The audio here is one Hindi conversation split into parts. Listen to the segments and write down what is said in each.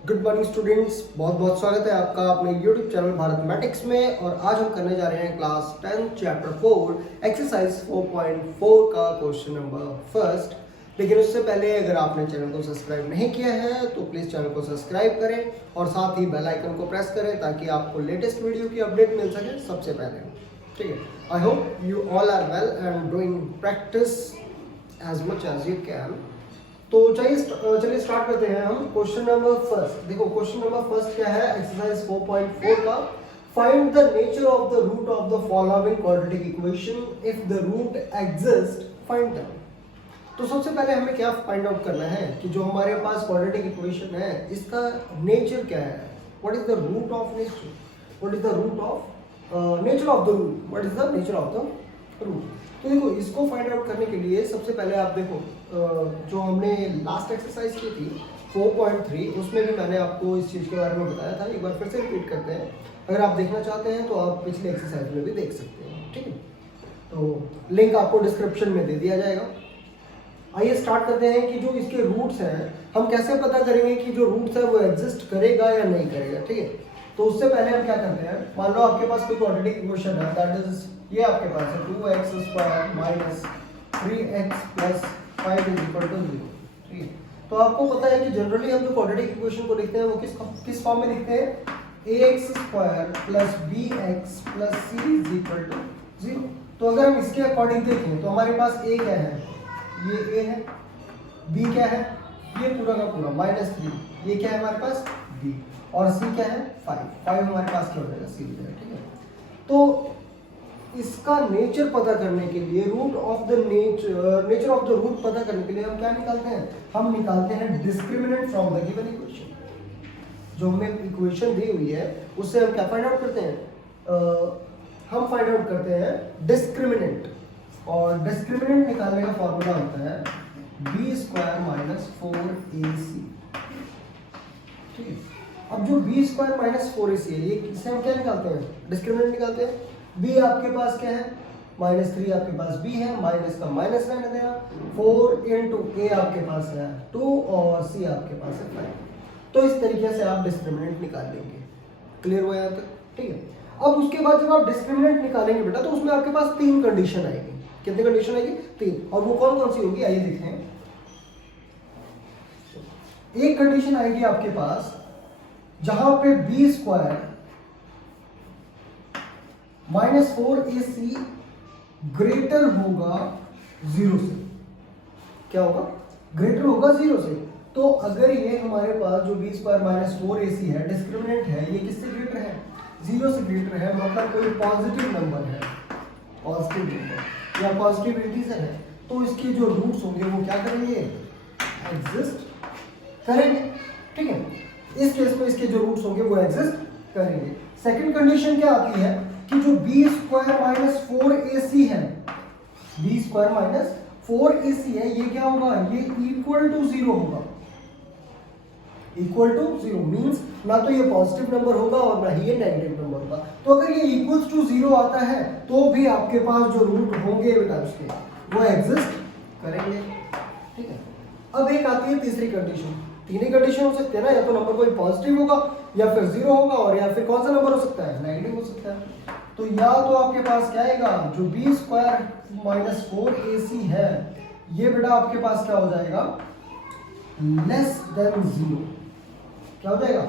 गुड मॉर्निंग स्टूडेंट्स, बहुत बहुत स्वागत है आपका अपने यूट्यूब चैनल भारत मैटिक्स में। और आज हम करने जा रहे हैं क्लास 10 चैप्टर 4 एक्सरसाइज 4.4 का क्वेश्चन नंबर फर्स्ट। लेकिन उससे पहले अगर आपने चैनल को सब्सक्राइब नहीं किया है तो प्लीज़ चैनल को सब्सक्राइब करें और साथ ही बेल आइकन को प्रेस करें ताकि आपको लेटेस्ट वीडियो की अपडेट मिल सके सबसे पहले। ठीक है, I hope you all are well and doing practice as much as you can. तो चलिए स्टार्ट करते हैं हम क्वेश्चन नंबर फर्स्ट। देखो क्वेश्चन नंबर फर्स्ट क्या है, एक्सरसाइज 4.4 का find the nature of the root of the following quadratic equation if the root exist find them. तो सबसे पहले हमें क्या फाइंड आउट करना है कि जो हमारे पास क्वाड्रेटिक इक्वेशन है इसका नेचर क्या है। What is the root of nature, what is the root of nature of the root, what is the nature of the root. तो देखो इसको फाइंड आउट करने के लिए सबसे पहले आप देखो जो हमने लास्ट एक्सरसाइज की थी 4.3 उसमें भी मैंने आपको इस चीज़ के बारे में बताया था। एक बार फिर से रिपीट करते हैं, अगर आप देखना चाहते हैं तो आप पिछले एक्सरसाइज में भी देख सकते हैं। ठीक है, तो लिंक आपको डिस्क्रिप्शन में दे दिया जाएगा। आइए स्टार्ट करते हैं कि जो इसके रूट्स हैं हम कैसे पता करेंगे कि जो रूट्स है वो एग्जिस्ट करेगा या नहीं करेगा। ठीक है, तो उससे पहले हम क्या करते हैं, मान लो आपके पास कोई क्वाड्रेटिक इक्वेशन है, दैट इज ये आपके पास है 2x² minus 3x plus 5 is equal to 0। ठीक है, तो आपको पता है कि जनरली हम जो क्वाड्रेटिक इक्वेशन को लिखते हैं वो किस फॉर्म में लिखते हैं, ax² plus bx plus c is equal to 0। तो अगर हम इसके अकॉर्डिंग देखें तो हमारे पास a क्या है, ये a है, b क्या है, ये पूरा का पूरा -3, ये क्या है हमारे पास b, और c क्या है 5 हमारे पास क्या हो जाएगा c हो जाएगा। ठीक है, तो इसका नेचर पता करने के लिए root of the nature of the root पता करने के लिए हम क्या निकालते हैं, हम निकालते हैं discriminant from the given equation. जो हमें इक्वेशन दी हुई है उससे हम क्या फाइंड आउट करते हैं, हम फाइंड आउट करते हैं डिस्क्रिमिनेंट, और डिस्क्रिमिनेंट निकालने का फॉर्मूला होता है b² माइनस 4ac। ठीक है, अब जो b² माइनस 4ac है ये इससे हम क्या निकालते हैं, डिस्क्रिमिनेंट निकालते हैं। b आपके पास क्या है, -3 आपके पास b है, माइनस का माइनस रहने देना, 4 इंटू a आपके पास है 2 और c आपके पास है 5। तो इस तरीके से आप डिस्क्रिमिनेंट निकाल लेंगे। क्लियर हुआ यहाँ तक? ठीक है, अब उसके बाद जब आप डिस्क्रिमिनेंट निकालेंगे बेटा तो उसमें आपके पास 3 कंडीशन आएगी। कितनी कंडीशन आएगी, 3, और वो कौन कौन सी होगी आइए देखते हैं। एक कंडीशन आएगी आपके पास जहां पे b² माइनस 4ac ग्रेटर होगा 0 से। क्या होगा, ग्रेटर होगा 0 से। तो अगर ये हमारे पास जो b² माइनस 4ac है डिस्क्रिमिनेंट है, ये किससे ग्रेटर है, 0 से ग्रेटर है, मतलब कोई पॉजिटिव नंबर है, पॉजिटिव नंबर या पॉजिटिव इंटीजर है, तो इसके जो रूट्स होंगे वो क्या करेंगे, एग्जिस्ट करेंगे। ठीक है, इस केस में इसके जो रूट्स होंगे वो एग्जिस्ट करेंगे। सेकंड कंडीशन क्या आती है कि जो b² माइनस 4ac है, b² माइनस 4ac है, ये क्या होगा, ये इक्वल टू 0 होगा। इक्वल टू 0 मींस ना तो ये पॉजिटिव नंबर होगा और ना ही ये नेगेटिव नंबर होगा। तो अगर ये इक्वल्स टू 0 आता है तो भी आपके पास जो रूट होंगे बेटा उसके वो एग्जिस्ट करेंगे। ठीक है, अब एक आती है तीसरी कंडीशन। तीन ही कंडीशन हो सकते हैं ना, या तो नंबर कोई पॉजिटिव होगा या फिर 0 होगा, और या फिर कौन सा नंबर हो सकता है, नेगेटिव हो सकता है। तो या तो आपके पास क्या आएगा, जो b² माइनस 4ac है ये बेटा आपके पास क्या हो जाएगा, लेस देन 0। क्या हो जाएगा,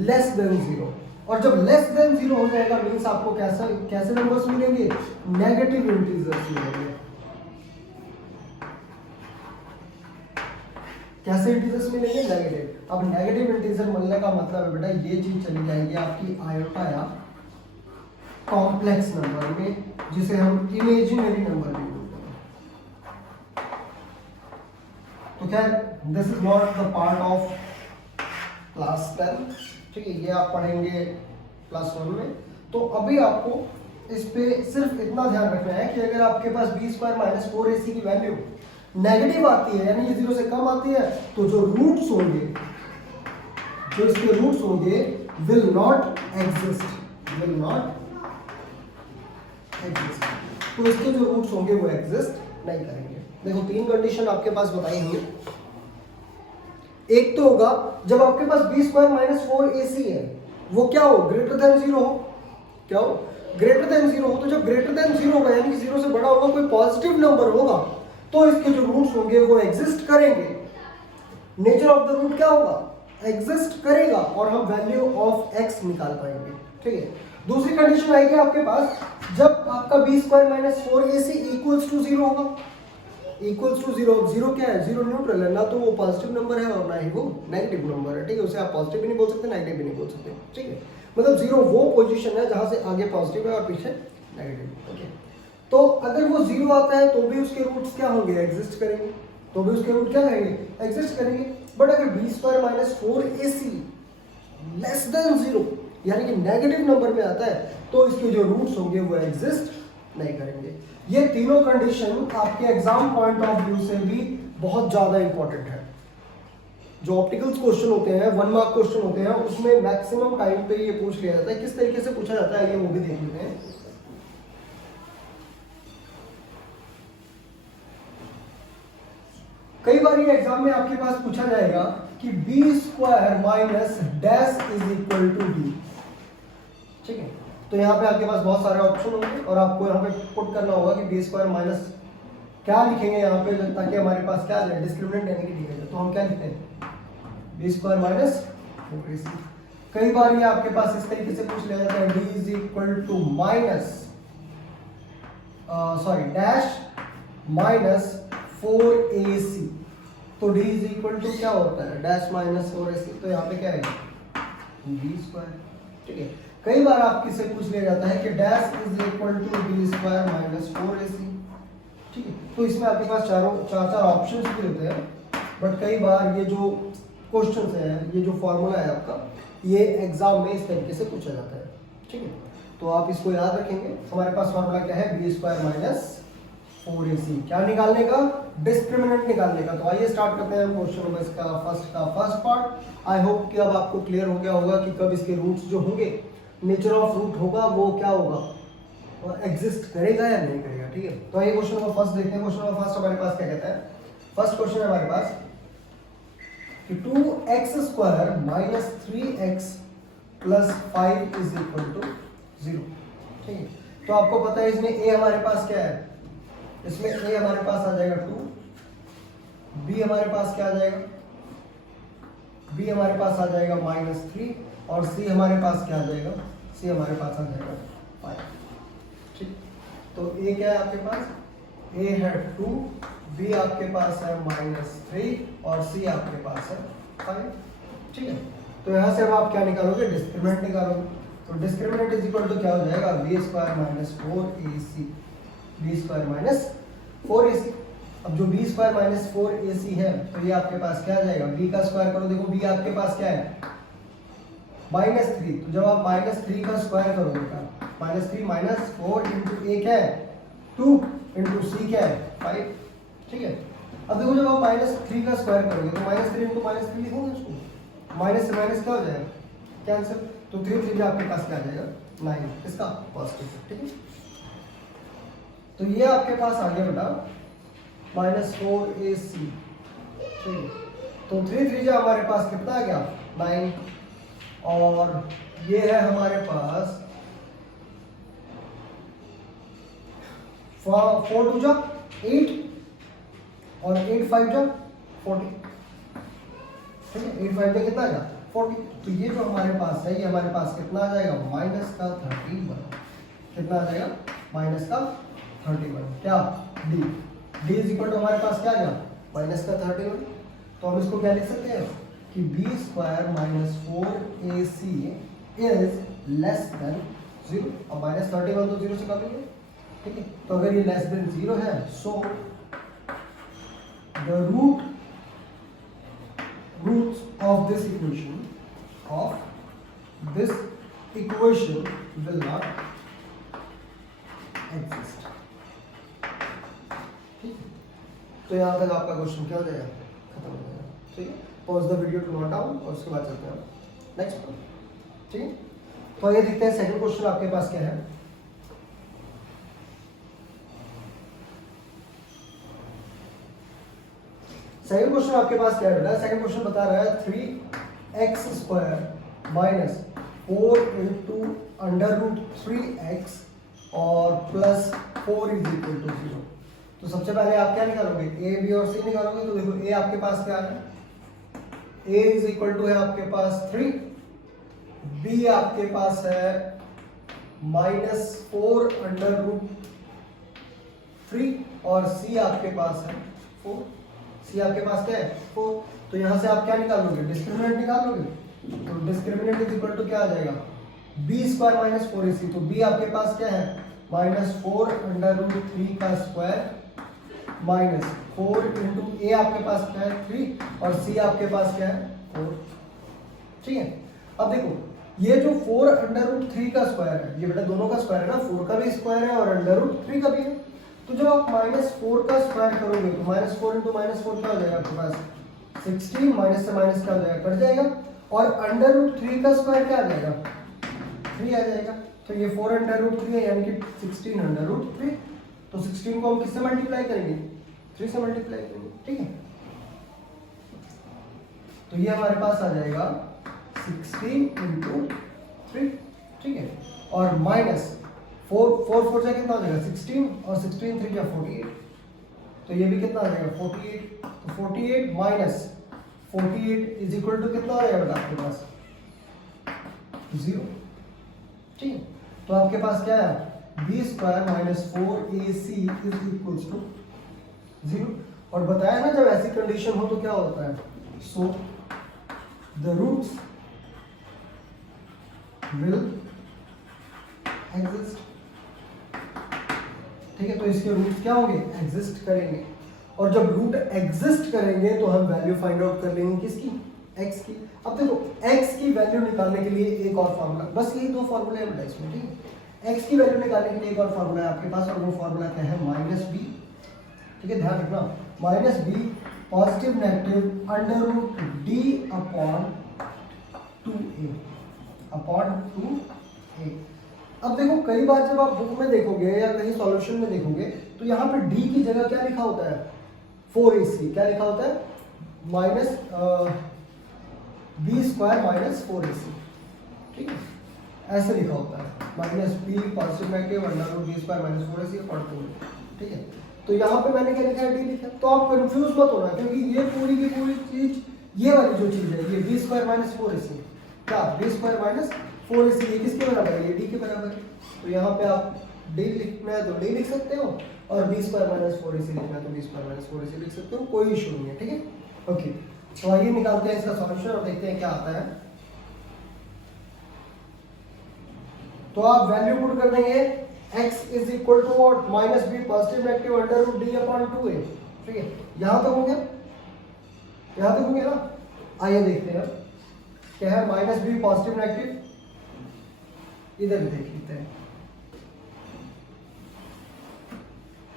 लेस देन 0। और जब लेस देन 0 हो जाएगा मींस आपको कैसे नंबर्स मिलेंगे, नेगेटिव इंटीजर्स मिलेंगे। कैसे इंटीजर्स मिलेंगे, नेगेटिव। अब नेगेटिव इंटीजर मिलने का मतलब है बेटा ये चीज चली जाएगी आपकी आयोटा या कॉम्प्लेक्स नंबर में, जिसे हम इमेजिनरी नंबर भी बोलते हैं। तो क्या this is not the part of class 10। ठीक है, ये आप पढ़ेंगे क्लास 1 में। तो अभी आपको इस पे सिर्फ इतना ध्यान रखना है कि अगर आपके पास b² माइनस 4ac की वैल्यू नेगेटिव आती है, यानी ये 0 से कम आती है, तो जो रूट्स होंगे, जो इसके रूट्स होंगे will not exist, will not exist. तो इसके जो रूट्स होंगे वो एग्जिस्ट नहीं करेंगे। देखो 3 कंडीशन आपके पास बताई हुई। एक तो होगा जब आपके पास बी स्क्वायर माइनस 4ac है, वो क्या हो, ग्रेटर देन 0 हो, क्या हो, ग्रेटर देन 0 हो। तो जब ग्रेटर देन 0 होगा यानी कि 0 से बड़ा होगा, कोई पॉजिटिव नंबर होगा, तो इसके जो रूट्स होंगे वो एग्जिस्ट करेंगे। नेचर ऑफ द रूट क्या होगा, एग्जिस्ट करेगा, और हम वैल्यू ऑफ x निकाल पाएंगे। ठीक है, दूसरी कंडीशन आएगी आपके पास जब आपका b square minus 4ac equals to 0 होगा, इक्वल्स टू 0। 0 क्या है, 0 न्यूट्रल है, ना तो वो पॉजिटिव नंबर है और ना ही वो नेगेटिव नंबर है। ठीक है, उसे आप पॉजिटिव भी नहीं बोल सकते, नेगेटिव भी नहीं बोल सकते। ठीक है, मतलब 0 वो पोजीशन है जहां से आगे पॉजिटिव है और पीछे नेगेटिव। ओके, तो अगर वो 0 आता है तो भी उसके रूट्स क्या होंगे, एग्जिस्ट करेंगे, तो भी उसके रूट क्या करेंगे, एग्जिस्ट करेंगे। बट अगर b square minus 4ac less than 0 यानी कि नेगेटिव नंबर में आता है, तो इसके जो रूट्स होंगे वो एग्जिस्ट नहीं करेंगे। ये तीनों कंडीशन आपके एग्जाम पॉइंट ऑफ व्यू से भी बहुत ज्यादा इंपॉर्टेंट है। जो ऑप्टिकल्स क्वेश्चन होते हैं, 1 मार्क क्वेश्चन होते हैं, उसमें मैक्सिमम टाइम पे ये पूछ लिया जाता है। किस तरीके से पूछा जाता है ये वो भी देख लेते हैं। कई बार ये एग्जाम में आपके पास पूछा जाएगा कि B square minus dash is equal to d. ठीक है, तो यहाँ पे आपके पास बहुत सारे ऑप्शन होंगे और आपको यहाँ पे पुट करना होगा कि बी स्क्वायर माइनस क्या लिखेंगे यहाँ पे, ताकि हमारे पास क्या है, डिस्क्रिमिनेंट यानी कि डी है। तो हम क्या लिखते हैं, बी स्क्वायर माइनस 4ac। कई बार ये आपके पास इस तरीके से पूछ लिया जाता है, d is equal to minus dash minus 4ac। तो d इज इक्वल टू क्या होता है, डैश माइनस 4ac। तो यहाँ पे क्या है, बी स्क्वायर। ठीक है, कई बार आपकी से पूछ लिया जाता है कि dash is equal to b square minus 4ac। ठीक है, तो इसमें आपके पास चार ऑप्शंस भी होते हैं। बट कई बार ये जो क्वेश्चंस है, ये जो फॉर्मूला है आपका, ये एग्जाम में इस तरीके से पूछा जाता है। ठीक है, तो आप इसको याद रखेंगे। हमारे पास फॉर्मूला क्या है, बी स्क्वायर माइनस 4ac। क्या निकालने का, डिस्क्रिमिनेंट निकालने का। तो आइए स्टार्ट करते हैं क्वेश्चन नंबर इसका फर्स्ट पार्ट। आई होप कि अब आपको क्लियर हो गया होगा कि कब इसके रूट्स जो होंगे, नेचर ऑफ रूट होगा वो क्या होगा, और एग्जिस्ट करेगा या नहीं करेगा। ठीक है, तो आइए क्वेश्चन नंबर फर्स्ट देखते हैं। क्वेश्चन नंबर फर्स्ट हमारे पास क्या कहता है, फर्स्ट क्वेश्चन है हमारे पास कि 2x square minus 3x plus 5 is equal to 0। ठीक है, तो आपको पता है इसमें a हमारे पास क्या है, इसमें a हमारे पास आ जाएगा 2, b हमारे पास क्या आ जाएगा, b हमारे पास आ जाएगा माइनस 3, और c हमारे पास क्या आ जाएगा, c हमारे पास आ जाएगा 5। ठीक, तो a क्या है आपके पास, a है 2, b आपके पास है माइनस 3 और c आपके पास है 5। ठीक है, तो यहाँ से अब आप क्या निकालोगे, डिस्क्रिमिनेंट निकालोगे। तो डिस्क्रिमिनेंट इज इक्वल टू क्या हो जाएगा, B square minus 4ac, b square minus 4ac। अब जो बी स्क्वायर माइनस 4ac है, तो ये आपके पास क्या आ जाएगा, b का स्क्वायर करो। देखो b आपके पास क्या है, माइनस 3। तो जब आप माइनस 3 का स्क्वायर करोगे, माइनस 3 माइनस 4 इंटू a क्या है 2 इंटू c क्या है 5। ठीक है, अब देखो जब आप माइनस 3 का स्क्वायर करोगे तो माइनस 3 इंटू माइनस 3 लिखोगे उसको, माइनस से माइनस क्या हो जाएगा, कैंसिल। तो 3 3 आपके पास क्या आ जाएगा 9, इसका पॉजिटिव। ठीक है, तो ये आपके पास आ गया बेटा माइनस 4ac। ठीक है, तो 3 3 हमारे पास कितना आ गया 9, और ये है हमारे पास 4 2 जा 8 और 8 5 जा 40। ठीक है, 8 5 जा कितना आ गया 40। तो ये जो हमारे पास है, ये हमारे पास कितना आ जाएगा, माइनस का 31। कितना आ जाएगा, माइनस का 31। क्या d, d is equal to हमारे पास क्या आ गया, माइनस का 31। तो हम इसको क्या लिख सकते हैं कि B square minus 4ac is less than 0। अब माइनस 31 तो 0 से कम ही है। ठीक है, तो अगर ये लेस देन 0 है, so the roots of this equation will not exist. ठीक है, तो यहाँ तक आपका क्वेश्चन क्या हो जाएगा, खत्म हो जाएगा। ठीक है, pause the video to note down और उसके बाद चलते हैं नेक्स्ट। ठीक है, तो ये देखते हैं सेकंड क्वेश्चन आपके पास क्या है। सेकंड क्वेश्चन आपके पास क्या है? सेकंड क्वेश्चन बता रहा है 3x² minus 4 into under root 3x और प्लस 4 इज इक्वल टू 0। तो सबसे पहले आप क्या निकालोगे? ए बी और सी निकालोगे। तो देखो ए आपके पास क्या है? ए इज इक्वल टू है आपके पास 3, बी आपके पास है -4 अंडर रूट 3 और सी आपके पास है 4। सी आपके पास क्या है? 4। तो यहां से आप क्या निकालोगे? डिस्क्रिमिनेंट निकालोगे। तो डिस्क्रिमिनेंट इज इक्वल टू क्या आ जाएगा? b² minus 4ac। तो b आपके पास क्या है? -4 अंडर रूट 3 का स्क्वायर माइनस 4 इंटू ए आपके पास क्या है? 3 और सी आपके पास क्या है? 4। ठीक है। अब देखो ये जो 4 अंडर रूट 3 का स्क्वायर है, ये बेटा दोनों का स्क्वायर है ना, 4 का भी स्क्वायर है और अंडर रूट 3 का भी है। तो जब आप -4 का स्क्वायर करोगे तो -4 इंटू -4 क्या हो जाएगा आपके पास? 16। माइनस से माइनस क्या हो जाएगा? कट जाएगा। और अंडर रूट 3 का स्क्वायर क्या आ जाएगा? 3 आ जाएगा। तो ये 4 अंडर रूट 3 है, यानी कि 16 अंडर रूट 3। तो 16 को हम किससे मल्टीप्लाई करेंगे? 3 से मल्टीप्लाई करेंगे। ठीक है। तो ये हमारे पास आ जाएगा 16 इंटू 3। ठीक है। और माइनस 4 से कितना हो जाएगा? 16 और 16 3 या 48। तो ये भी कितना आ जाएगा? 48। तो 48 माइनस 48 इज इक्वल टू कितना आ जाएगा आपके पास? 0। ठीक है। तो आपके पास क्या है? b² minus 4ac is equals to 0। और बताया ना जब ऐसी कंडीशन हो तो क्या होता है? So the roots will exist. ठीक है। तो इसके रूट्स क्या होंगे? एग्जिस्ट करेंगे। और जब रूट एग्जिस्ट करेंगे तो हम वैल्यू फाइंड आउट कर लेंगे किसकी? x की। अब देखो x की वैल्यू निकालने के लिए एक और फार्मूला, बस यही 2 फार्मूले हैं बेटा इसमें। ठीक है। x की वैल्यू निकालने के लिए एक और फार्मूला है आपके पास, और वो फार्मूला क्या है? -b। ठीक है, ध्यान रखना। -b positive negative under root d upon 2a upon 2a। अब देखो कई बार जब आप बुक में देखोगे या कहीं सॉल्यूशन में देखोगे तो यहाँ पे d की जगह क्या लिखा होता है? 4ac। क्या लिखा होता है? b² minus 4ac। ठीक है, ऐसे लिखा होता है। -b positive negative under root d² minus 4ac upon 2a। ठीक है। तो यहाँ पे मैंने क्या लिखा है? d लिखा। तो आप कंफ्यूज मत होना, क्योंकि ये पूरी की पूरी चीज, ये वाली जो चीज है, ये b² माइनस 4ac, क्या b² माइनस 4ac, ये किसके बराबर है? ये d के बराबर है। तो यहाँ पे आप d लिखना है तो d लिख सकते हो, और b² माइनस 4ac लिखना है तो b² माइनस 4ac लिख सकते हो, कोई इशू नहीं है। ठीक है। ओके, तो आइए निकालते हैं इसका सॉल्यूशन और देखते हैं क्या आता है। तो आप वैल्यू पुट कर देंगे x is equal to what? -b positive negative under root d upon 2a। ठीक है, यहां तक हो गया? यहां तक हो गया ना? आइए देखते हैं क्या है। -b पॉजिटिव नेगेटिव, इधर देख लेते हैं।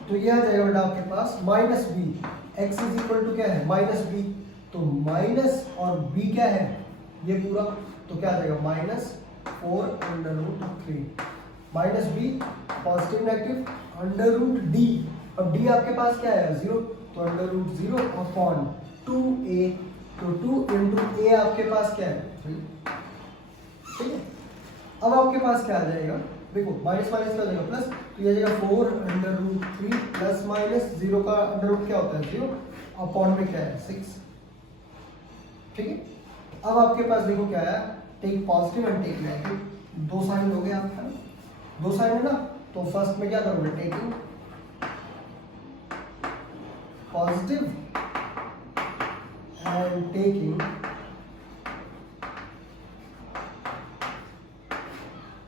तो ये आ जाएगा बेटा आपके पास -b, x is equal to क्या है? -b। तो माइनस और b क्या है? ये पूरा। तो क्या आ जाएगा? -4 under root 3 -b positive negative under root d। अब d आपके पास क्या है? 0। तो अंडर रूट 0 अपॉन 2a। तो 2 इंटू a आपके पास क्या है? 3। ठीक है। अब आपके पास क्या आ जाएगा? देखो माइनस माइनस क्या हो जाएगा? प्लस। तो ये आ जाएगा 4 अंडर रूट 3 प्लस माइनस 0 का अंडर रूट क्या होता है? 0 अपॉन में क्या है? 6। ठीक है। अब आपके पास देखो क्या है? Take positive and take negative, 2 sign हो गए आपका ना, 2 साइन है ना। तो फर्स्ट में क्या करोगे? Taking positive and taking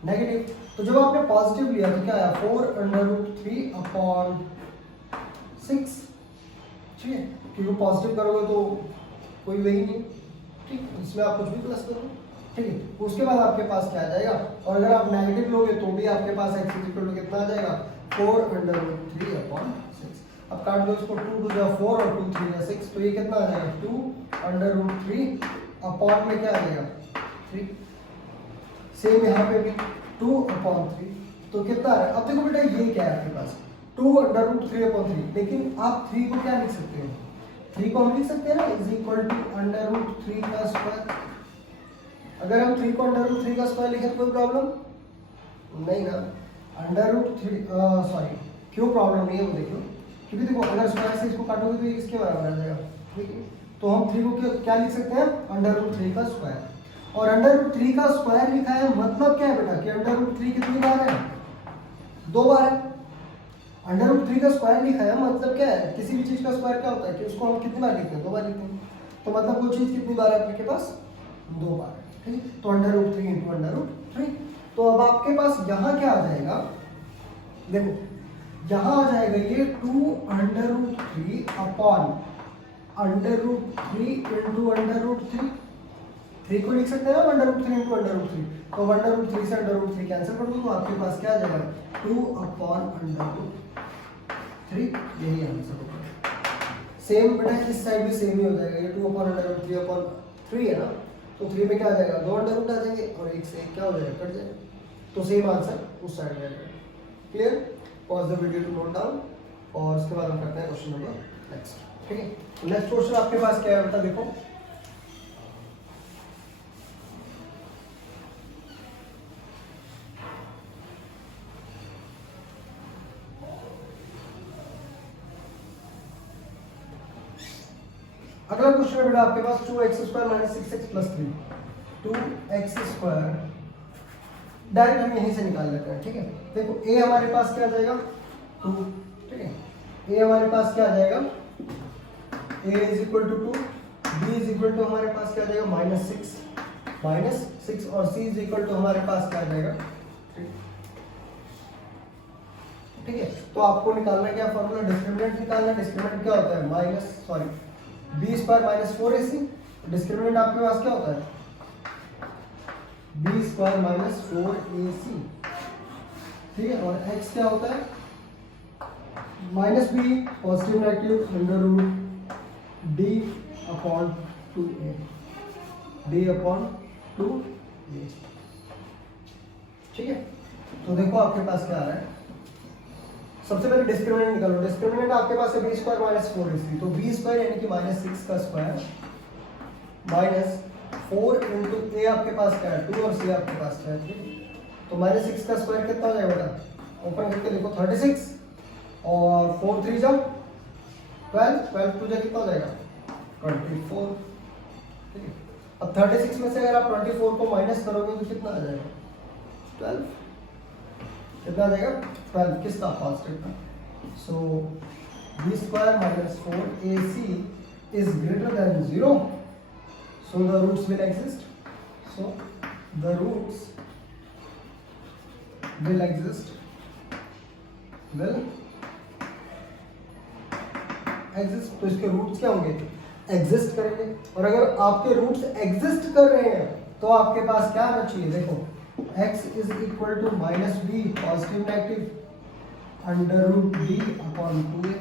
negative. तो जब आपने पॉजिटिव लिया तो क्या आया? 4 अंडर रूट 3 अपॉन 6। ठीक है, क्योंकि पॉजिटिव करोगे तो कोई वही नहीं। ठीक, इसमें आप कुछ भी प्लस करो। ठीक है। उसके बाद आपके पास क्या आ जाएगा? और अगर आप नेगेटिव लोगे तो भी आपके पास x इक्वल टू कितना आ जाएगा? 4 अंडर रूट 3 अपॉन 6। अब काट दो इसको, 2 टू जा 4 और 2 3 जा 6। तो ये कितना आ जाएगा? 2 अंडर रूट 3 अपॉन में क्या आ जाएगा? 3। सेम यहाँ पे भी 2 अपॉन 3। तो कितना आ रहा है? अब देखो बेटा ये क्या है आपके पास? 2 अंडर रूट 3 अपॉन 3। लेकिन आप 3 को क्या लिख सकते हो? 3 को हम लिख सकते हैं ना, is equal to under root 3 का स्क्वायर। अगर हम 3 को अंडर रूट 3 का स्क्वायर लिखें तो कोई प्रॉब्लम नहीं ना। अंडर रूट 3 सॉरी क्यों प्रॉब्लम नहीं है वो देखो, क्योंकि देखो अगर स्क्वायर से इसको काटोगे तो ये किसके बराबर आ जाएगा, ठीक है। तो हम 3 को क्या लिख सकते हैं, अंडर रूट 3 का स्क्वायर। और अंडर रूट 3 का स्क्वायर लिखा है मतलब क्या है बेटा, कि अंडर रूट 3 कितनी बार है, 2 बार है। अंडर रूट 3 का स्क्वायर लिखा है मतलब क्या है, किसी भी चीज का स्क्वायर क्या होता है कि उसको हम कितनी बार लिखते हैं, 2 बार लिखते हैं। तो मतलब वो चीज कितनी बार है आपके पास, 2 बार, ठीक है। तो under root 3 into under root 3। तो अब आपके पास यहाँ क्या आ जाएगा, देखो यहाँ आ जाएगा ये 2 under root 3 upon under root 3 into under root 3। 3 को लिख सकते हैं ना under root 3 into under root 3। तो अंडर रूट 3 से अंडर रूट 3 कैंसिल कर दो तो आपके पास क्या आ जाएगा, 2 अपॉन अंडर रूट 3। यही आंसर होगा। सेम बेटा इस साइड भी सेम ही हो जाएगा, ये 2 अपॉन अंडर रूट 3 अपॉन 3 है ना, तो 3 में क्या आ जाएगा, 2 अंडर रूट आ जाएंगे और 1 से 1 क्या हो जाएगा, कट जाएगा। तो सेम आंसर उस साइड में आ जाएगा। Clear, pause the video to note down और उसके बाद हम करते हैं क्वेश्चन नंबर नेक्स्ट, ठीक है। नेक्स्ट क्वेश्चन आपके पास क्या है बेटा, देखो अगला क्वेश्चन है बेटा आपके पास 2x square minus 6x plus 3। 2x square direct हम यहीं से निकाल लेते हैं, ठीक है। देखो a हमारे पास क्या आ जाएगा, 2, ठीक है। a हमारे पास क्या आ जाएगा, a is equal to 2, b is equal to हमारे पास क्या आ जाएगा माइनस 6 और c इज इक्वल टू हमारे पास क्या आ जाएगा 3, ठीक है। तो आपको निकालना क्या फॉर्मूला, डिस्क्रिमिनेंट निकालना। डिस्क्रिमिनेंट क्या होता है, B square minus 4ac। Discriminant आपके पास क्या होता है, बी स्क्वायर माइनस 4ac, ठीक है। और x क्या होता है, minus B positive negative under root D upon 2a, ठीक है। तो देखो आपके पास क्या आ रहा है, सबसे पहले डिस्क्रिमिनेंट निकालो। डिस्क्रिमिनेंट आपके पास है बी स्क्वायर माइनस 4ac, तो बी स्क्वायर यानी कि माइनस 6 का स्क्वायर माइनस 4 इंटू ए आपके पास क्या है 2 और सी आपके पास क्या है 3। तो माइनस 6 का स्क्वायर कितना हो जाएगा बेटा, ओपन करके लिखो 36 और 4 3 जा 12 2 जा कितना हो जाएगा 24, ठीक है। अब 36 में से अगर आप 24 को माइनस करोगे तो कितना आ जाएगा 12, कितना आ जाएगा 12, किसका पॉजिटिव का। So B square minus 4ac is greater than 0, so the roots will exist, so the roots will exist, तो इसके रूट्स क्या होंगे, एग्जिस्ट करेंगे। और अगर आपके रूट्स एग्जिस्ट कर रहे हैं तो आपके पास क्या आना चाहिए, देखो x is equal to minus B positive negative under root b upon 2a,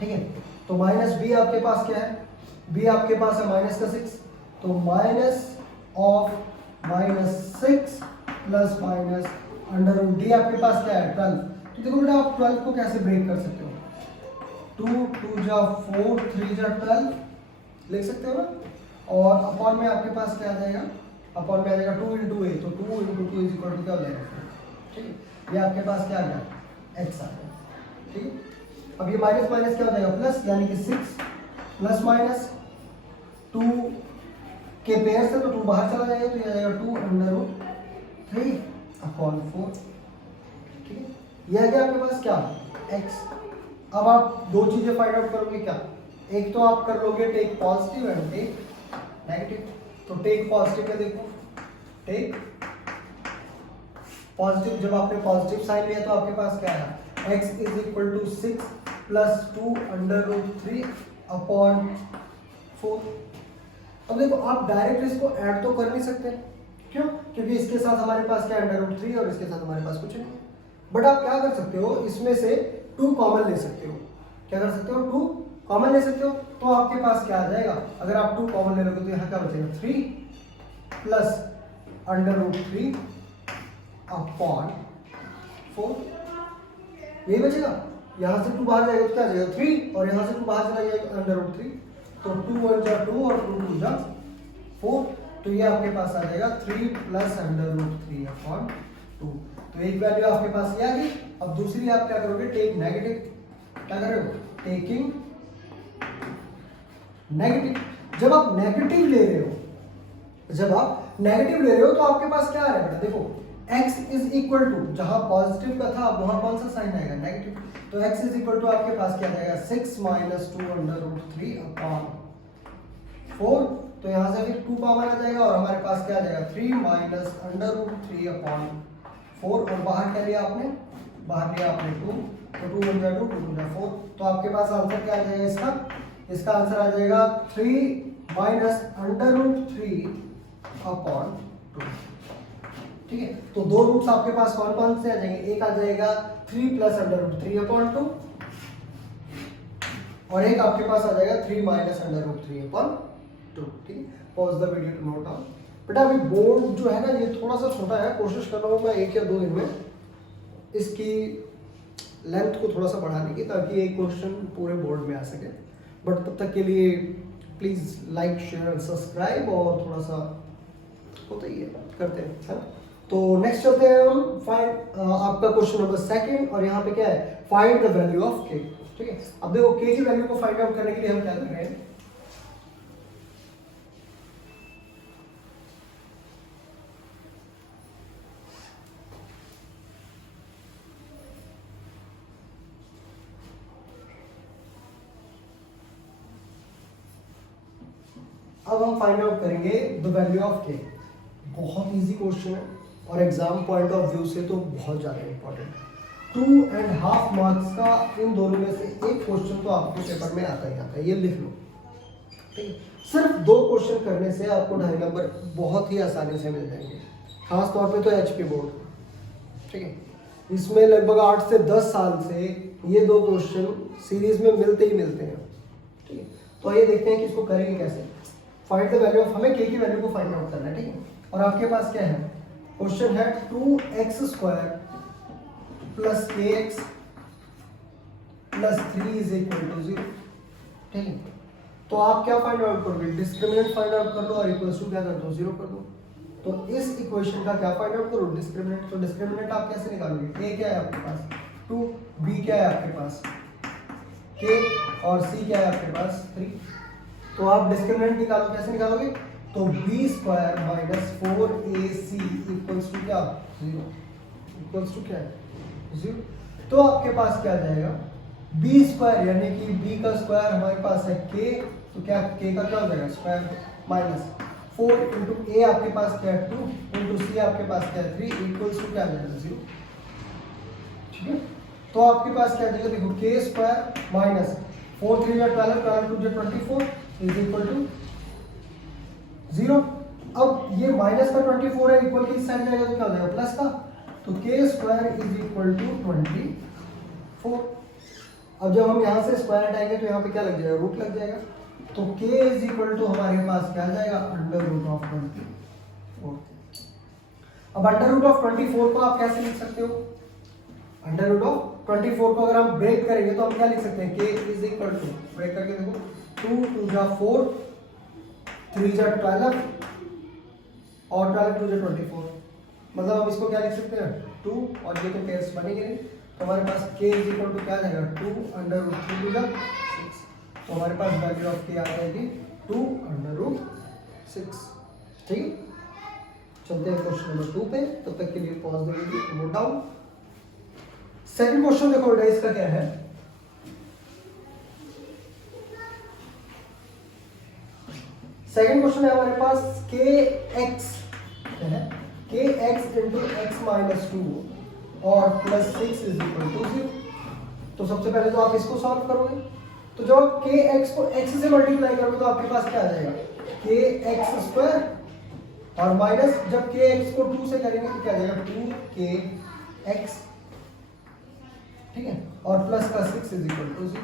ठीक है। तो माइनस b आपके पास क्या है, b आपके पास है माइनस का 6, तो minus of minus 6 plus minus under root d आपके पास क्या है 12। तो देखो बेटा आप 12 को कैसे ब्रेक कर सकते हो, 2 2 जा 4 3 जा 12 लिख सकते हो ना। और अपॉन में आपके पास क्या आ जाएगा, अपॉन में आ जाएगा 2 इंटू ए, तो 2 इंटू 2 इज इक्वल टू क्या हो जाएगा, ठीक है। ये आपके पास क्या आ गया x आ गया, ठीक है। अब ये माइनस माइनस क्या हो जाएगा प्लस, यानी कि 6 प्लस माइनस 2 के पेयर से तो 2 बाहर चला जाएगा तो ये आ जाएगा 2 अंडर रूट 3 अपॉन 4, ठीक है। ये आ गया आपके पास क्या x। अब आप दो चीजें फाइंड आउट करोगे क्या, एक तो आप कर लोगे take positive and take negative. तो टेक पॉजिटिव में देखो, टेक पॉजिटिव, जब आपने पॉजिटिव साइन लिया तो आपके पास क्या है x is equal to 6 plus 2 under root 3 upon 4। अब देखो आप डायरेक्ट इसको ऐड तो कर नहीं सकते, क्यों, क्योंकि इसके साथ हमारे पास क्या अंडर रूट 3 और इसके साथ हमारे पास कुछ नहीं है। बट आप क्या कर सकते हो, इसमें से 2 कॉमन ले सकते हो। क्या कर सकते हो, 2 कॉमन ले सकते हो। तो आपके पास क्या आ जाएगा, अगर आप 2 कॉमन ले लोगे तो यहाँ क्या बचेगा 3 प्लस अंडर रूट 3 अपॉन 4, यही बचेगा। यहाँ से 2 बाहर जाएगा तो क्या जाएगा 3, और यहाँ से 2 बाहर चला जाएगा √3, तो 2 1 जा 2 और 2 2 जा 4, तो ये आपके पास आ जाएगा 3 प्लस √3/2। तो एक वैल्यू आपके पास ये आ गई। अब दूसरी आप क्या करोगे, टेक नेगेटिव, क्या कर रहे हो, टेकिंग नेगेटिव। जब आप नेगेटिव ले रहे हो तो आपके पास क्या आ रहेगा, देखो x इज इक्वल टू, जहां पॉजिटिव का था वहां कौन सा साइन आएगा, नेगेटिव, तो x इज इक्वल टू आपके पास क्या जाएगा 6 - 2√3/4, तो यहां से फिर 2 कॉमन आ जाएगा और हमारे पास क्या आ जाएगा 3 - √3/4, और बाहर क्या लिया आपने, बाहर लिया आपने 2, तो 2 1 जा 2, 2 2 जा 4, तो आपके पास आंसर क्या आ जाएगा इसका आंसर आ जाएगा 3 - √3/2। ठीक है, तो दो रूट्स आपके पास कौन कौन से आ जाएंगे, एक आ जाएगा 3 + √3/2 और एक आपके पास आ जाएगा 3 - √3/2। ठीक है, pause the video to note down. बेटा अभी बोर्ड जो है ना ये थोड़ा सा छोटा है, कोशिश कर रहा हूँ मैं 1 या 2 दिन में इसकी लेंथ को थोड़ा सा बढ़ाने की, ताकि एक क्वेश्चन पूरे बोर्ड में आ सके। बट तब तक के लिए please like share and subscribe, और थोड़ा सा होता ही है, करते हैं, है ना। तो नेक्स्ट चलते हैं हम, फाइंड आपका क्वेश्चन नंबर 2, और यहाँ पे क्या है, find the value of k। ठीक है, अब देखो k की वैल्यू को फाइंड आउट करने के लिए हम क्या कर रहे हैं, अब हम फाइंड आउट करेंगे द वैल्यू ऑफ k। बहुत इजी क्वेश्चन है और एग्जाम पॉइंट ऑफ व्यू से तो बहुत ज़्यादा इंपॉर्टेंट। 2.5 मार्क्स का इन दोनों में से एक क्वेश्चन तो आपको पेपर में आता ही आता है, ये लिख लो। ठीक है, सिर्फ 2 क्वेश्चन करने से आपको 2.5 नंबर बहुत ही आसानी से मिल जाएंगे, खास तौर पे तो एचपी बोर्ड। ठीक है, इसमें लगभग 8 से 10 साल से ये 2 क्वेश्चन सीरीज में मिलते ही मिलते हैं। ठीक है, तो ये देखते हैं कि इसको करेंगे कैसे। फाइंड द वैल्यू ऑफ, हमें k की वैल्यू को फाइंड आउट करना है। ठीक है, और आपके पास क्या है, क्वेश्चन है 2x² + kx + 3 = 0। ठीक है, तो आप क्या फाइंड आउट करोगे, डिस्क्रिमिनेंट फाइंड आउट कर लो और इक्वल्स टू क्या कर दो, 0 कर दो। तो इस इक्वेशन का क्या फाइंड आउट करो, डिस्क्रिमिनेंट। तो डिस्क्रिमिनेंट आप कैसे निकालोगे, a क्या है आपके पास 2, b क्या है आपके पास k, और c क्या है आपके पास 3। तो आप डिस्क्रिमिनेंट निकालो, कैसे निकालोगे, तो b² - 4ac इक्वल्स टू क्या 0, इक्वल्स टू क्या है 0। तो आपके पास क्या आ जाएगा, b² यानी कि b का स्क्वायर हमारे पास है k, तो क्या k का क्या हो जाएगा स्क्वायर, माइनस 4 इंटू a आपके पास क्या है 2 इंटू c आपके पास क्या है 3 इक्वल्स टू क्या आ जाएगा 0। ठीक है, तो आपके पास क्या आ जाएगा, देखो k² माइनस 4 3 या 12, 12 2 24 इज इक्वल टू 0। अब ये माइनस का 24 है, इक्वल किस साइड जाएगा, तो क्या हो जाएगा प्लस का, तो k² इज इक्वल टू 24। अब जब हम यहाँ से स्क्वायर हटाएंगे तो यहाँ पे क्या लग जाएगा, रूट लग जाएगा, तो k इज इक्वल टू हमारे पास क्या आ जाएगा √24। अब √24 को आप कैसे लिख सकते हो, √24 को अगर हम ब्रेक करेंगे तो हम क्या लिख सकते हैं, k is equal to, break करके देखो 2 2 जा 4, 3 जा 12 और 12 2 जा 24, मतलब हम इसको क्या लिख सकते हैं 2, और ये तो केस बनेंगे नहीं, तो हमारे पास k इज इक्वल टू क्या आ जाएगा 2 √3 जा 6, तो हमारे पास वैल्यू ऑफ k आ जाएगी 2 √6। ठीक, चलते हैं क्वेश्चन नंबर 2 पे, तब तक के लिए पॉज दे लीजिए, नोट डाउन। सेकंड क्वेश्चन देखो बेटा, इसका क्या है, सेकंड क्वेश्चन है हमारे पास kx है, kx इंटू x - 2 और +6 इज इक्वल टू 0। तो सबसे पहले तो आप इसको सॉल्व करोगे, तो जब आप kx को x से मल्टीप्लाई करोगे तो आपके पास क्या आ जाएगा kx² और माइनस जब kx को 2 से करेंगे तो क्या आ जाएगा 2kx। ठीक है, और प्लस का 6 इज इक्वल टू 0।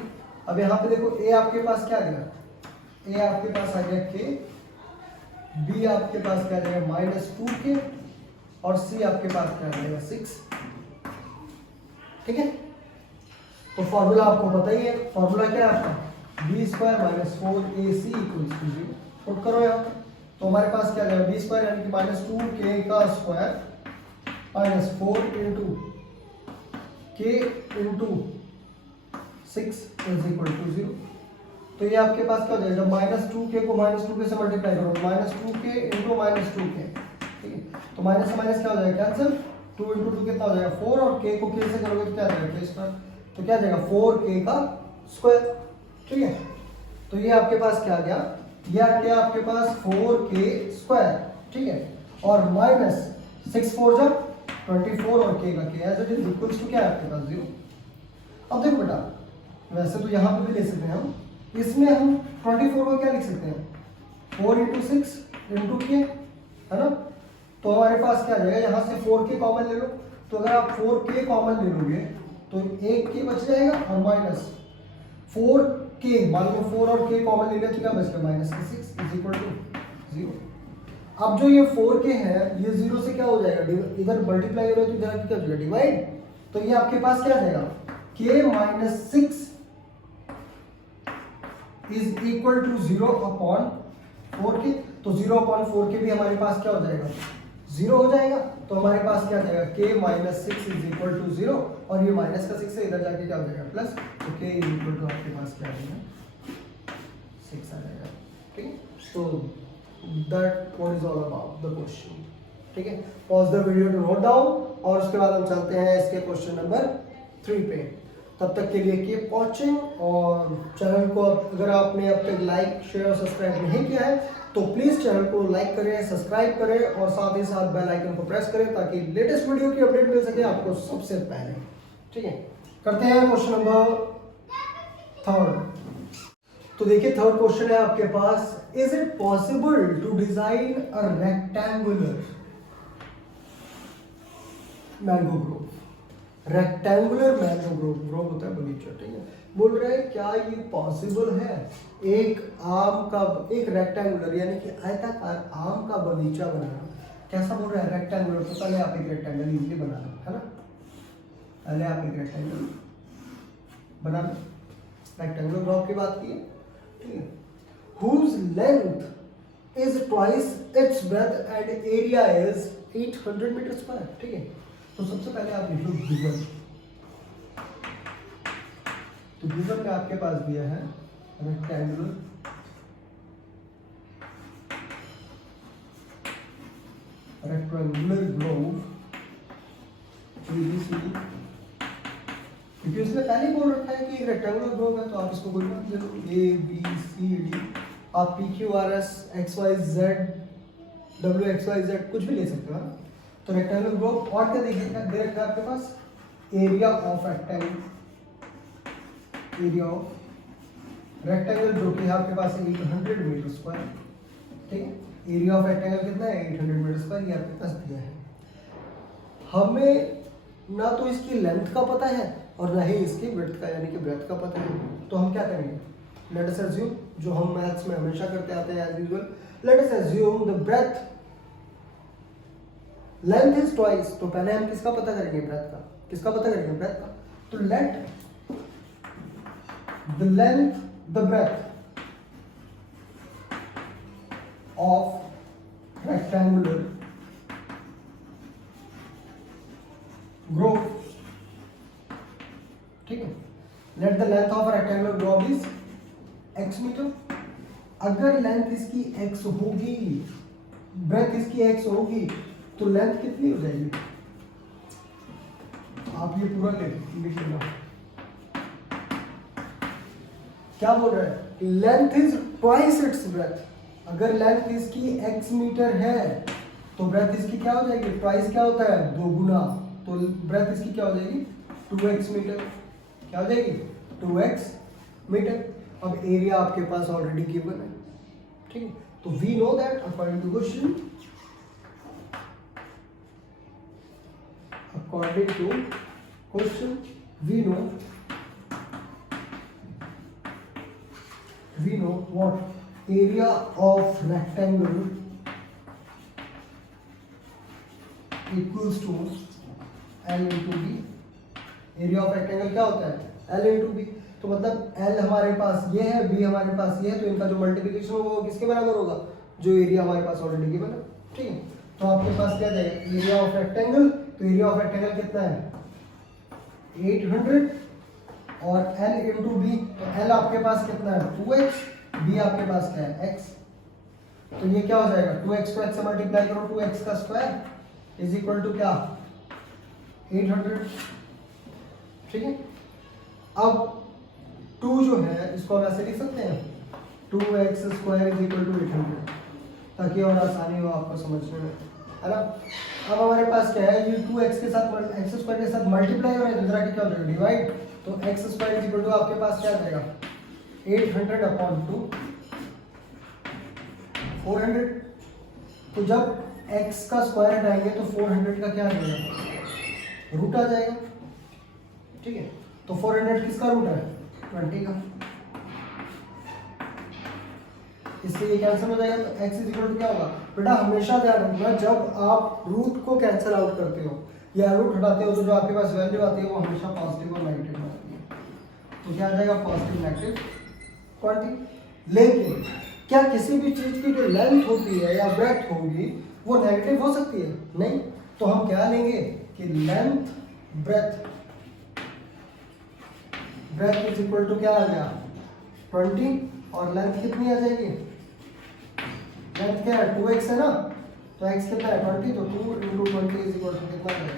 अब यहाँ पे देखो a आपके पास क्या आ गया, a आपके पास आ गया k, b आपके पास क्या आ जाएगा -2k, और c आपके पास क्या आ जाएगा 6। ठीक है, तो फॉर्मूला आपको पता ही है, फॉर्मूला क्या है आपका, b square minus 4ac equals to 0। Put करो यहाँ पे, तो हमारे पास क्या जाएगा, बी स्क्वायर यानी कि माइनस 2k का square minus 4 into k into 6 is equal to 0। तो ये आपके पास क्या हो जाएगा, जब माइनस 2k को माइनस 2k से मल्टीप्लाई करो, minus 2k into minus 2k, ठीक है। तो माइनस से माइनस क्या हो जाएगा, कैंसिल, 2 इंटू 2 कितना हो जाएगा 4, और k को k से करोगे तो क्या आ जाएगा k स्क्वायर, तो क्या आ जाएगा 4k का स्क्वायर, ठीक है। तो ये आपके पास क्या आ गया, ये आ गया आपके पास 4k स्क्वायर, ठीक है, और माइनस 6 4 जब 24 और k का k as it is equals to क्या है आपके पास 0। अब देखो बेटा, वैसे तो यहाँ पे भी ले सकते हैं हम, इसमें हम 24 को क्या लिख सकते हैं, 4 इंटू 6 इंटू k, है ना। तो हमारे पास क्या आ जाएगा, यहाँ से 4k कॉमन ले लो, तो अगर आप 4k कॉमन ले लोगे तो एक k बच जाएगा, और माइनस 4k, मान लो 4 और k कॉमन ले लिया तो क्या बच गया, माइनस 6 इज इक्वल टू 0। अब जो ये 4k है ये 0 से क्या हो जाएगा, इधर मल्टीप्लाई हो रहा है तो इधर क्या हो जाएगा, डिवाइड। तो ये आपके पास क्या आ जाएगा, k minus 6 is equal to 0 upon 4k। तो 0 अपॉन 4k भी हमारे पास क्या हो जाएगा, 0 हो जाएगा। तो हमारे पास क्या आ जाएगा, k minus 6 is equal to 0, और ये माइनस का 6 है, इधर जाके क्या हो जाएगा प्लस, तो k इज इक्वल टू आपके पास क्या आ जाएगा 6 आ जाएगा, ठीक है। तो that what is all about the question, ठीक है। Pause the video to note down, और उसके बाद हम चलते हैं इसके क्वेश्चन नंबर 3 पे। तब तक के लिए कीप वॉचिंग, और चैनल को अगर आपने अब तक लाइक शेयर और सब्सक्राइब नहीं किया है तो प्लीज चैनल को लाइक करें, सब्सक्राइब करें, और साथ ही साथ बेल आइकन को प्रेस करें ताकि लेटेस्ट वीडियो की अपडेट मिल सके आपको सबसे पहले, ठीक है। करते हैं क्वेश्चन नंबर 3। तो देखिए थर्ड क्वेश्चन है आपके पास, is it possible to design a rectangular mango grove, rectangular mango grove होता है बगीचा, ठीक है। बोल रहे हैं क्या ये पॉसिबल है, एक आम का, एक रेक्टेंगुलर यानी कि आयताकार आम का बगीचा बनाना। कैसा बोल रहा है, रेक्टेंगुलर, तो पहले आप एक रेक्टेंगल इजीली बना लो, है ना। पहले आप एक रेक्टेंगल बना लो, रेक्टेंगुलर ग्रोव की बात की है, ठीक है। whose length is twice its breadth and area is 800 metre square, ठीक है। तो सबसे पहले आप लिख लो गूगल, तो गूगल पे आपके पास दिया है रेक्टेंगुलर ग्रोव ABCD, क्योंकि उसने पहले ही बोल रखा है कि एक रेक्टेंगुलर ग्रोव है, तो आप इसको बोल रहे हो ABCD, आप PQRS XYZ WXYZ कुछ भी ले सकते हो, तो रेक्टेंगुलर ग्रोव। और क्या दे रखा है आपके पास, area of rectangle, area of rectangle जो कि आपके पास 800 मीटर स्क्वायर, ठीक है। एरिया ऑफ रेक्टेंगल कितना है, 800 मीटर स्क्वायर, ये आपके पास दिया है। हमें ना तो इसकी लेंथ का पता है और ना ही इसकी विड्थ का यानी कि ब्रेथ का पता है, तो हम क्या करेंगे, लेट अस अज्यूम, जो हम मैथ्स में हमेशा करते आते हैं as usual, let us assume the breadth length is twice. तो पहले हम किसका पता करेंगे, ब्रेथ का, किसका पता करेंगे, ब्रेथ का। तो let the length the breadth of rectangular grove, ठीक है। Let the length of rectangular grove is x metre. अगर लेंथ इसकी x होगी, ब्रेथ इसकी x होगी, तो लेंथ कितनी हो जाएगी, आप ये पूरा लिख लेना। क्या बोल रहा है, length is twice its breath. अगर लेंथ इसकी x मीटर है तो ब्रेथ इसकी क्या हो जाएगी, ट्वाइस क्या होता है, 2 गुना, तो ब्रेथ इसकी क्या हो जाएगी 2x मीटर, क्या हो जाएगी 2x मीटर। अब एरिया आपके पास ऑलरेडी गिवन है, ठीक है। तो we know that according to question, according to question we know what area of rectangle equals to L into B। Area of rectangle क्या होता है, L इंटू बी। तो मतलब L हमारे पास ये है, B हमारे पास ये है, तो इनका जो मल्टीप्लिकेशन होगा वो किसके बराबर होगा, जो एरिया हमारे पास ऑलरेडी गिवन है। ठीक है, तो आपके पास क्या जाएगा, एरिया ऑफ रेक्टेंगल। तो एरिया ऑफ रेक्टेंगल कितना है 800 और L इंटू बी। तो L आपके पास कितना है 2x, B आपके पास क्या है x। तो ये क्या हो जाएगा 2x को x से मल्टीप्लाई करो, 2x का स्क्वायर इज इक्वल टू क्या 800। ठीक है, अब 2 जो है इसको हम ऐसे लिख सकते हैं 2x square is equal to 800, ताकि और आसानी हो आपको समझने में, है ना। अब हमारे पास क्या है, ये 2x के साथ x स्क्वायर के साथ मल्टीप्लाई हो रहा है, दूसरा क्या हो जाएगा डिवाइड। तो x square is equal to आपके पास क्या आ जाएगा 800 अपॉन 2 400। तो जब x का स्क्वायर हटाएंगे तो 400 का क्या आ जाएगा रूट आ जाएगा। ठीक है, तो 400 किसका रूट है 20 का, इससे ये कैंसिल हो जाएगा। तो x इज इक्वल टू क्या होगा, बेटा हमेशा ध्यान रखना जब आप रूट को कैंसिल आउट करते हो या रूट हटाते हो तो जो आपके पास वैल्यू आती है वो हमेशा पॉजिटिव और नेगेटिव में आती है। तो क्या आ जाएगा पॉजिटिव नेगेटिव 20। लेकिन क्या किसी भी चीज की जो लेंथ होती है या ब्रेथ होगी वो नेगेटिव हो सकती है, नहीं। तो हम क्या लेंगे कि length breadth is equal to क्या आ गया 20 और लेंथ कितनी आ जाएगी, लेंथ क्या है 2x है ना, तो x कितना है 20, तो 2 इंटू 20 इज इक्वल टू कितना आएगा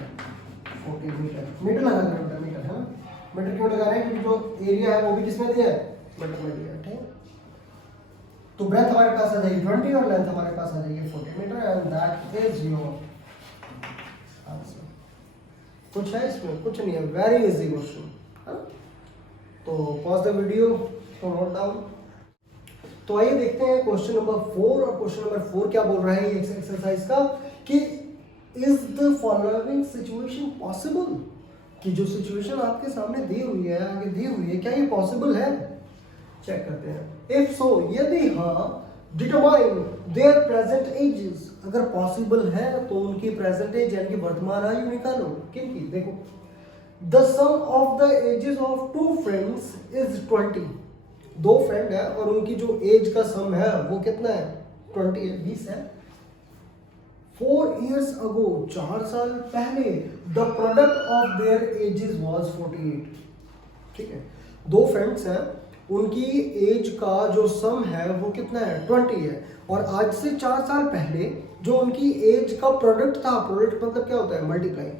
40 मीटर। मीटर लगा दें, मीटर है ना, मीटर क्यों लगा रहे हैं क्योंकि जो एरिया है वो भी किसमें दिया है मीटर में दिया है। ठीक है, तो ब्रेथ हमारे पास आ जाएगी 20 और लेंथ हमारे पास आ जाएगी 40 metre and that is your answer. कुछ है इसमें, कुछ नहीं है, वेरी इजी क्वेश्चन। तो pause the video to note down. तो आइए देखते हैं क्वेश्चन नंबर 4। और क्वेश्चन नंबर 4 क्या बोल रहा है ये एक्सरसाइज का कि is the following situation possible, कि जो सिचुएशन आपके सामने दी हुई है, आगे दी हुई है, क्या ये पॉसिबल है। चेक करते हैं। इफ सो, यदि हाँ, डिटरमाइन देयर प्रेजेंट एजेस, अगर पॉसिबल है तो उनकी प्रेजेंट एज यानी कि वर्तमान आयु निकालो। किनकी, देखो the sum of the ages of 2 friends is 20। 2 friend है और उनकी जो एज का सम है वो कितना है 20 है, 20 है। 4 years ago, 4 साल पहले, the product of their edges was 48। ठीक है, 2 फ्रेंड्स हैं, उनकी एज का जो सम है वो कितना है 20 है, और आज से 4 साल पहले जो उनकी एज का प्रोडक्ट था, प्रोडक्ट मतलब क्या होता है मल्टीप्लाई,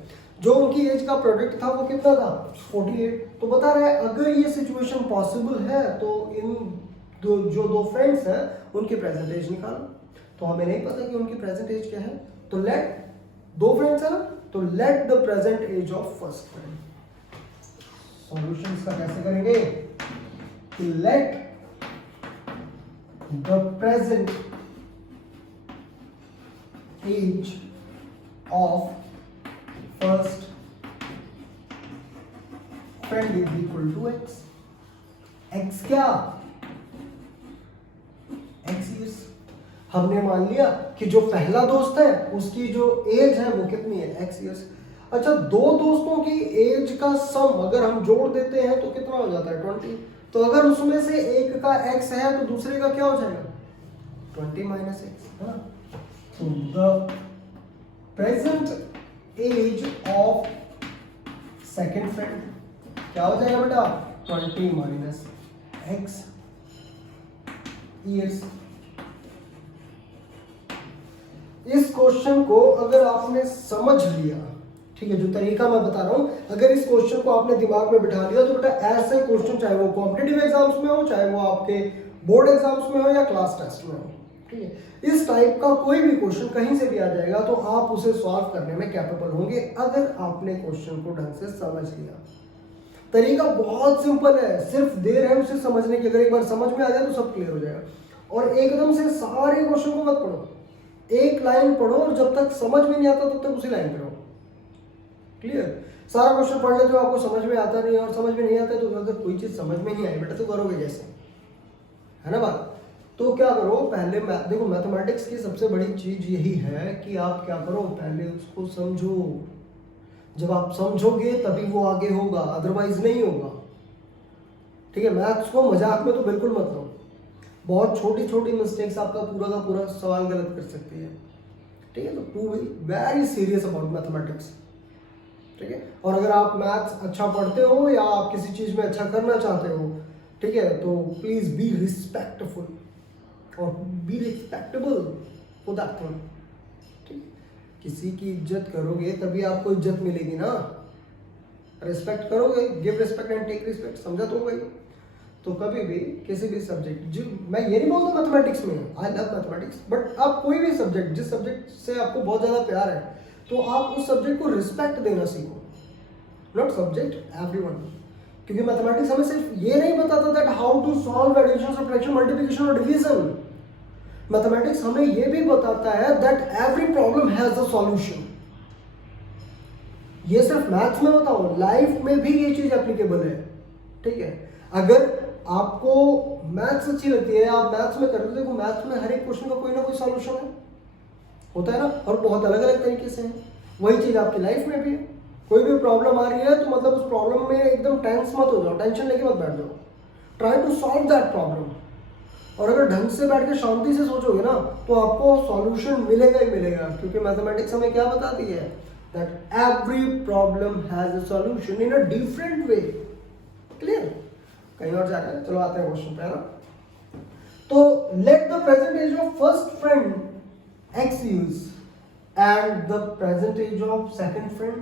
जो उनकी एज का प्रोडक्ट था वो कितना था 48। तो बता रहा है अगर ये सिचुएशन पॉसिबल है तो इन जो 2 फ्रेंड्स हैं उनकी प्रेजेंट एज निकालो। तो हमें नहीं पता कि उनकी प्रेजेंट एज क्या है, तो लेट 2 फ्रेंड्स है ना, तो let the present age of first friend. Solutions का कैसे करेंगे, let the present age of first friend is equal to x। x क्या, x इज, हमने मान लिया कि जो पहला दोस्त है उसकी जो एज है वो कितनी है x इयर्स। अच्छा, 2 दोस्तों की एज का सम अगर हम जोड़ देते हैं तो कितना हो जाता है 20। तो अगर उसमें से एक का x है तो दूसरे का क्या हो जाएगा 20 माइनस x, है ना। तो the present age of second friend क्या हो जाएगा बेटा 20 माइनस x ईयर्स। इस क्वेश्चन को अगर आपने समझ लिया, ठीक है, जो तरीका मैं बता रहा हूं, अगर इस क्वेश्चन को आपने दिमाग में बिठा लिया तो बेटा ऐसे क्वेश्चन चाहे वो कॉम्पिटिटिव एग्जाम्स में हो, चाहे वो आपके बोर्ड एग्जाम्स में हो या क्लास टेस्ट में हो, ठीक है, इस टाइप का कोई भी क्वेश्चन कहीं से भी आ जाएगा तो आप उसे सॉल्व करने में कैपेबल होंगे अगर आपने क्वेश्चन को ढंग से समझ लिया। तरीका बहुत सिंपल है, सिर्फ देर है उसे समझने की। अगर एक बार समझ में आ जाए तो सब क्लियर हो जाएगा। और एकदम से सारे क्वेश्चन को मत पढ़ो, एक लाइन पढ़ो और जब तक समझ में नहीं आता तब तक उसी लाइन पे रहो। क्लियर, सारा क्वेश्चन पढ़ लेते हो आपको समझ में आता नहीं और समझ में नहीं आता तो अगर कोई चीज समझ में नहीं आई बेटा तो करोगे जैसे, है ना बात। तो क्या करो, पहले देखो मैथमेटिक्स की सबसे बड़ी चीज यही है कि आप क्या करो, पहले उसको समझो। जब आप समझोगे तभी वो आगे होगा, अदरवाइज नहीं होगा। ठीक है, मैथ्स को मजाक में तो बिल्कुल मत लो। बहुत छोटी छोटी मिस्टेक्स आपका पूरा का पूरा सवाल गलत कर सकती है। ठीक है, तो to be very serious about mathematics. ठीक है, और अगर आप मैथ्स अच्छा पढ़ते हो या आप किसी चीज में अच्छा करना चाहते हो, ठीक है, तो प्लीज बी रिस्पेक्टफुल और be respectable for that thing. ठीक, किसी की इज्जत करोगे तभी आपको इज्जत मिलेगी ना। रिस्पेक्ट करोगे, give respect and take respect, समझा तो भाई। तो कभी भी किसी भी सब्जेक्ट, जो मैं ये नहीं बोलता मैथमेटिक्स में, आई लव मैथमेटिक्स, बट आप कोई भी सब्जेक्ट, जिस सब्जेक्ट से आपको बहुत ज़्यादा प्यार है, तो आप उस सब्जेक्ट को रिस्पेक्ट देना सीखो, नॉट सब्जेक्ट एवरीवन। क्योंकि मैथमेटिक्स हमें सिर्फ ये नहीं बताता that how to solve addition, subtraction, multiplication और डिवीजन। मैथमेटिक्स हमें ये भी बताता है that every problem has a solution. ये सिर्फ मैथ्स में बताओ, लाइफ में भी ये चीज एप्लीकेबल है। ठीक है, अगर आपको मैथ्स अच्छी लगती है, आप मैथ्स में करते हो, देखो मैथ्स में हर एक क्वेश्चन का कोई ना कोई सॉल्यूशन है, होता है ना, और बहुत अलग अलग तरीके से है। वही चीज आपकी लाइफ में भी है। कोई भी प्रॉब्लम आ रही है तो मतलब उस प्रॉब्लम में एकदम टेंस मत हो जाओ, टेंशन लेके मत बैठ जाओ, try to solve that problem. और अगर ढंग से बैठ के शांति से सोचोगे ना, तो आपको सॉल्यूशन मिलेगा ही मिलेगा। क्योंकि मैथमेटिक्स हमें क्या बताती है, that every problem has a solution in a different way. Clear? कहीं और जा रहे हैं, चलो आते हैं क्वेश्चन पे, है ना। तो let the present age of first friend x use and the present age of second friend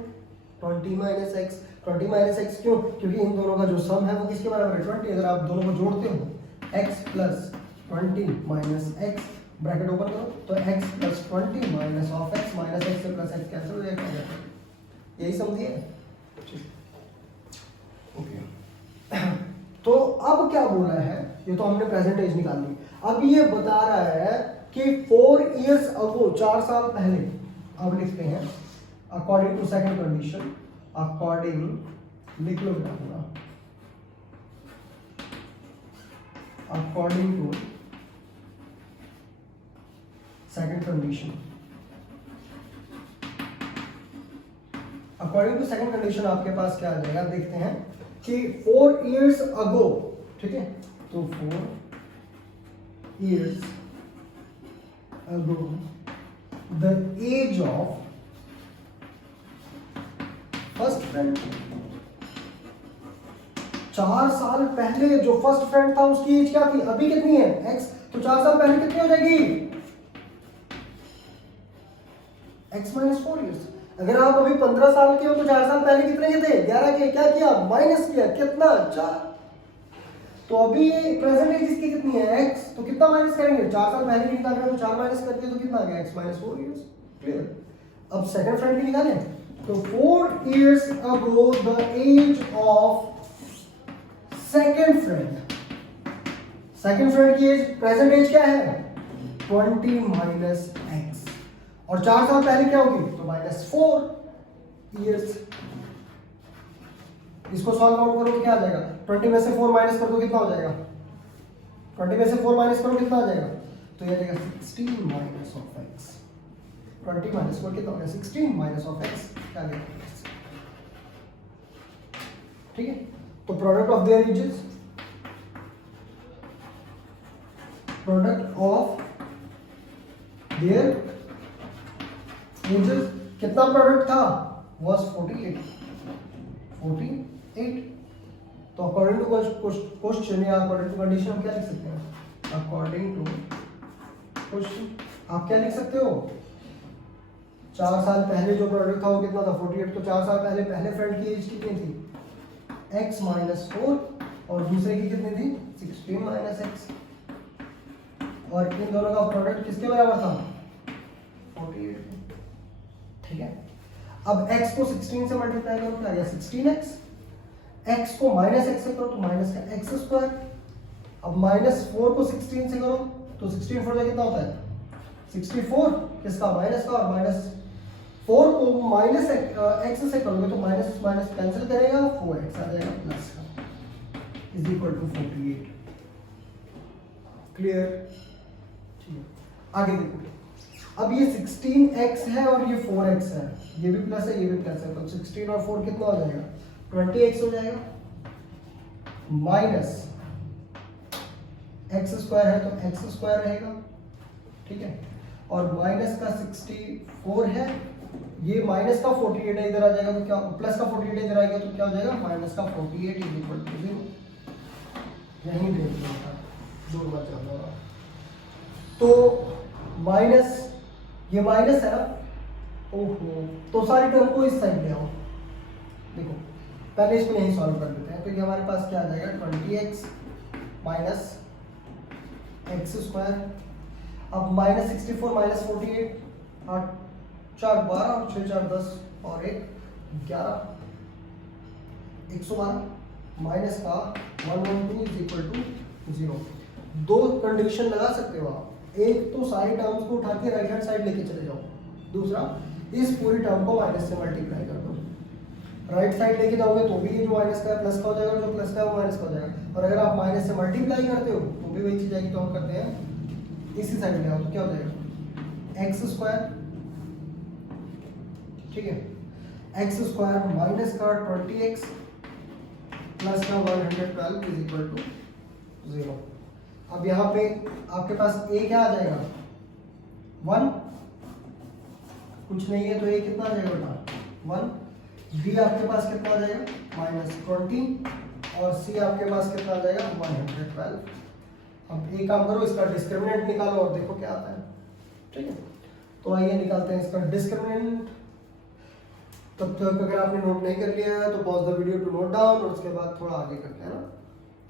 20 minus x. 20 minus x क्यों? क्योंकि इन दोनों का जो सम है वो किसके बराबर है, 20। अगर आप दोनों को जोड़ते हो, x plus 20 minus x, bracket open करो, तो x plus 20 minus of x, minus x से प्लस एक्स कैंसिल हो जाएगा। यही समझिए। ओके, तो अब क्या बोला है, ये तो हमने प्रेजेंट एज निकाल ली। अब ये बता रहा है कि 4 इयर्स अगो, 4 साल पहले, अब लिखते हैं according to second condition, according लिख लो क्या पूरा, according to second condition, according to second condition आपके पास क्या आ जाएगा, देखते हैं कि 4 इयर्स अगो, ठीक है, तो 4 years ago the age of first friend, 4 साल पहले जो फर्स्ट फ्रेंड था उसकी एज क्या थी, अभी कितनी है, x, तो 4 साल पहले कितनी हो जाएगी, x माइनस 4 इयर्स। अगर आप अभी 15 साल के हो तो 4 साल पहले कितने के थे, 11 के, क्या किया, माइनस किया, कितना, 4। तो अभी प्रेजेंट एज इसकी कितनी है, x, तो कितना माइनस करेंगे, 4 साल पहले की निकाल रहे हो, 4 माइनस करते तो कितना आ गया, x माइनस 4 इयर्स। क्लियर? अब सेकंड फ्रेंड की निकालें, तो 4 years ago the age of second friend, second friend की एज, प्रेजेंट एज क्या है, 20 माइनस एक्स, और 4 साल पहले क्या होगी, तो माइनस 4 इयर्स। इसको सॉल्व आउट करो तो क्या आ जाएगा, 20 में से 4 माइनस कर दो कितना हो जाएगा, 20 में से 4 माइनस करो कितना आ जाएगा, तो ये आ जाएगा 16 माइनस ऑफ एक्स। 20 माइनस 4 कितना हो गया, 16 माइनस ऑफ एक्स, क्या आ गया, ठीक है। तो product of their edges, product of their edges कितना प्रोडक्ट था, was 48। तो अकॉर्डिंग टू क्वेश्चन या अकॉर्डिंग टू कंडीशन हम क्या लिख सकते हैं, अकॉर्डिंग टू क्वेश्चन आप क्या लिख सकते हो, 4 साल पहले जो प्रोडक्ट था वो कितना था, 48। तो 4 साल पहले पहले फ्रेंड की एज कितनी थी, x माइनस 4, और दूसरे की कितनी थी, 16 माइनस एक्स, और इन दोनों का प्रोडक्ट किसके बराबर था, 48। ठीक है, अब x को 16 से मल्टीप्लाई करो, क्या आ गया, 16x, x को माइनस x से करो तो माइनस का एक्स स्क्वायर, अब माइनस 4 को 16 से करो तो 16 4 कितना होता है, 64, किसका, माइनस का, और माइनस 4 को माइनस x से करोगे तो माइनस माइनस कैंसिल करेगा, 4x आ जाएगा प्लस का, इज इक्वल टू 48। क्लियर? ठीक है, आगे देखो, अब ये 16x है और ये 4x है, ये भी प्लस है ये भी प्लस है, तो 16 और 4 कितना हो जाएगा, 20x हो जाएगा। माइनस एक्स स्क्वायर है तो एक्स स्क्वायर रहेगा, ठीक है, और माइनस का 64 है, ये माइनस का 48 है, इधर आ जाएगा तो क्या, प्लस का 48 इधर आएगा तो क्या हो जाएगा, माइनस का 48 इज इक्वल टू 0। यहीं देख लो, दूर मत जाना। तो माइनस, ये माइनस है ना, ओहो, तो सारी टर्म को इस साइड ले आओ। देखो पहले इसको यहीं सॉल्व कर देते हैं, तो ये हमारे पास क्या आ जाएगा 20x माइनस एक्स स्क्वायर, अब माइनस 64 माइनस 48, 8 4 12 और 6 4 10 और 1 11, 112 माइनस का 112 इज इक्वल टू 0। दो कंडीशन लगा सकते हो आप, एक तो सारी टर्म्स को उठा के राइट हैंड साइड लेके चले जाओ, दूसरा इस पूरी टर्म को माइनस से मल्टीप्लाई कर दो। राइट साइड लेके जाओगे तो भी जो माइनस का है प्लस का हो जाएगा, जो प्लस का है वो माइनस का हो जाएगा, और अगर आप माइनस से मल्टीप्लाई करते हो तो भी वही चीज आएगी। तो हम करते हैं इसी साइड ले आओ तो क्या हो जाएगा एक्स स्क्वायर, ठीक है, एक्स स्क्वायर माइनस का 20x प्लस का 112 इज इक्वल टू 0। अब यहाँ पे आपके पास a क्या आ जाएगा 1, कुछ नहीं है तो a कितना आ जाएगा बेटा 1, b आपके पास कितना आ जाएगा -20 और c आपके पास कितना आ जाएगा 112। अब एक काम करो, इसका डिस्क्रिमिनेंट निकालो और देखो क्या आता है, ठीक है। तो आइए निकालते हैं इसका डिस्क्रिमिनेंट। तब तक अगर आपने नोट नहीं कर लिया है तो pause the video to note down और उसके बाद थोड़ा आगे करते हैं ना,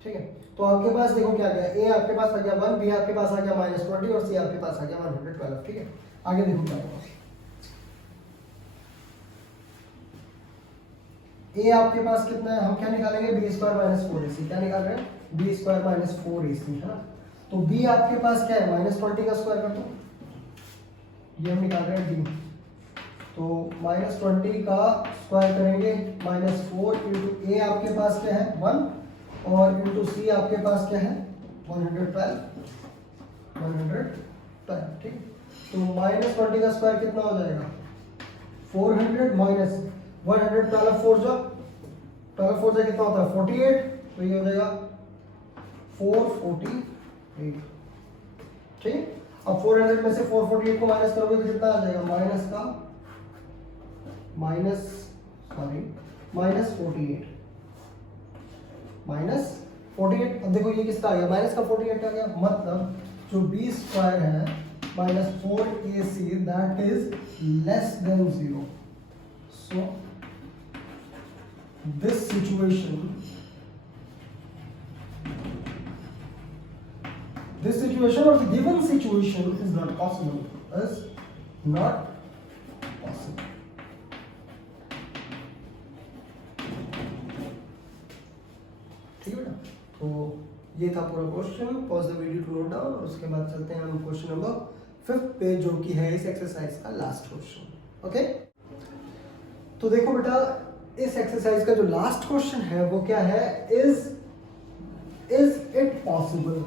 ठीक है। तो आपके पास देखो क्या गया, a आपके पास आ गया 1, b आपके पास आ गया -20 और c आपके पास आ गया 112, ठीक है। आगे देखो क्या होगा, a आपके पास कितना है, हम क्या निकालेंगे b² - 4ac, क्या निकाल रहे हैं b² - 4ac, है ना। तो b आपके पास क्या है -20 का स्क्वायर कर दो, ये हम निकाल रहे हैं d, तो -20 का स्क्वायर करेंगे -4 इंटू a आपके पास क्या है 1 और इंटू c आपके पास क्या है 112, ठीक। तो -20 का स्क्वायर कितना हो जाएगा 400 माइनस 112 4 जो 12 4 से कितना होता है 48, तो ये हो जाएगा 448, ठीक। अब 400 में से 448 को माइनस करोगे तो कितना आ जाएगा -48। अब देखो ये किसका आ गया, माइनस का 48 आ गया, मतलब जो b स्क्वायर है -4ac that is less than 0। So this situation or the given situation is not possible, ठीक है बेटा। तो ये था पूरा question, pause the video to note down और उसके बाद चलते हैं हम क्वेश्चन नंबर 5 पे, जो कि है इस एक्सरसाइज का लास्ट क्वेश्चन। ओके, तो देखो बेटा इस एक्सरसाइज का जो लास्ट क्वेश्चन है वो क्या है, is it possible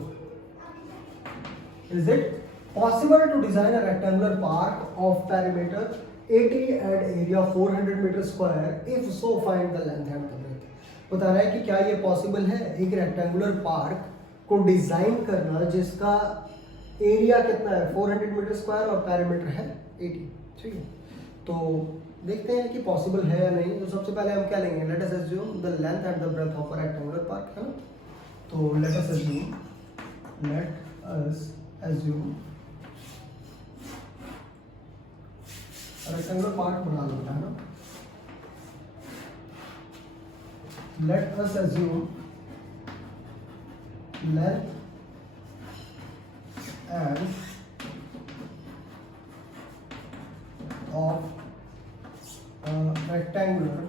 to design a rectangular park of perimeter 80 and area 400 metre square, if so find the length and the breadth. बता रहा है कि क्या ये पॉसिबल है एक रेक्टेंगुलर पार्क को डिजाइन करना जिसका एरिया कितना है 400 मीटर स्क्वायर और पेरीमीटर है 80, ठीक है। तो देखते हैं कि पॉसिबल है या नहीं। तो सबसे पहले हम क्या लेंगे, let us assume the length and the breadth of a rectangular park, है ना। तो let us assume rectangular park बना लेता है ना। Let us assume length and of rectangular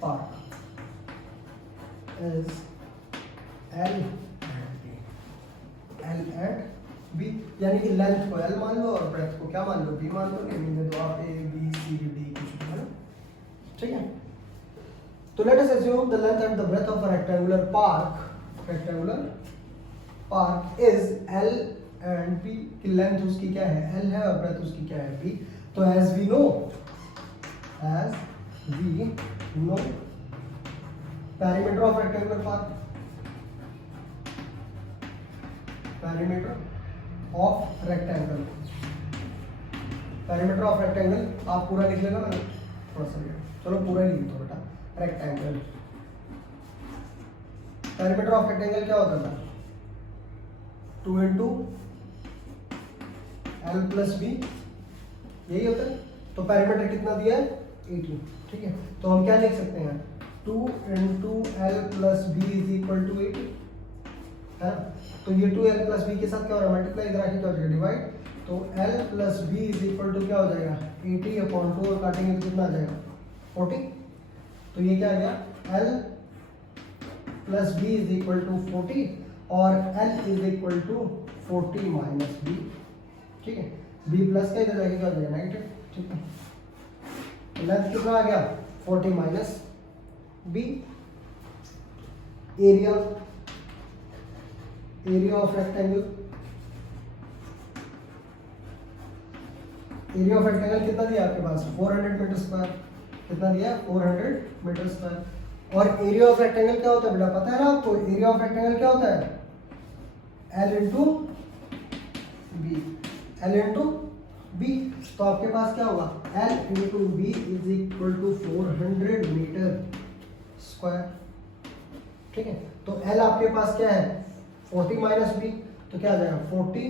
park is L and B, यानी कि लेंथ को L मान लो और ब्रेथ को क्या मान लो B मान लो, नहीं तो आप A B C D कुछ भी, है ना, ठीक है। तो let us assume the length and the breadth of a rectangular park is L and B की लेंथ उसकी क्या है L है और ब्रेथ उसकी क्या है B। तो as we know perimeter of rectangular path, perimeter of rectangle, perimeter of rectangle आप पूरा लिख लेना, मैंने थोड़ा सा लिया, चलो पूरा ही लिख दो बेटा। रेक्टेंगल, पेरीमीटर ऑफ रेक्टेंगल क्या होता था? 2 इंटू एल प्लस बी, यही होता है। तो पेरीमीटर कितना दिया है? 18, ठीक है। तो हम क्या लिख सकते हैं? 2 into L plus B is equal to 80, है ना। तो ये 2l प्लस बी के साथ क्या हो रहा है? मल्टीप्लाई, इधर आके क्या हो जाएगा? डिवाइड। तो l plus B is equal to क्या हो जाएगा? 80/2, और काटेंगे तो कितना आ जाएगा? 40। तो ये क्या आ गया? l plus B is equal to 40 और l is equal to 40 minus B, ठीक है। b प्लस का इधर जाके क्या हो जाएगा? नेगेटिव, ठीक है। लेंथ कितना आ गया? 40 minus B. Area, area of rectangle, area of rectangle कितना दिया आपके पास? 400 मीटर स्क्वायर। कितना दिया? 400 मीटर स्क्वायर। और एरिया ऑफ रेक्टेंगल क्या होता है बेटा? पता है ना आपको? एरिया ऑफ रेक्टेंगल क्या होता है? L into B, L into B. तो आपके पास क्या होगा? L into B is equal to 400 metre square, ठीक है। तो L आपके पास क्या है? 40 माइनस बी, तो क्या आ जाएगा? 40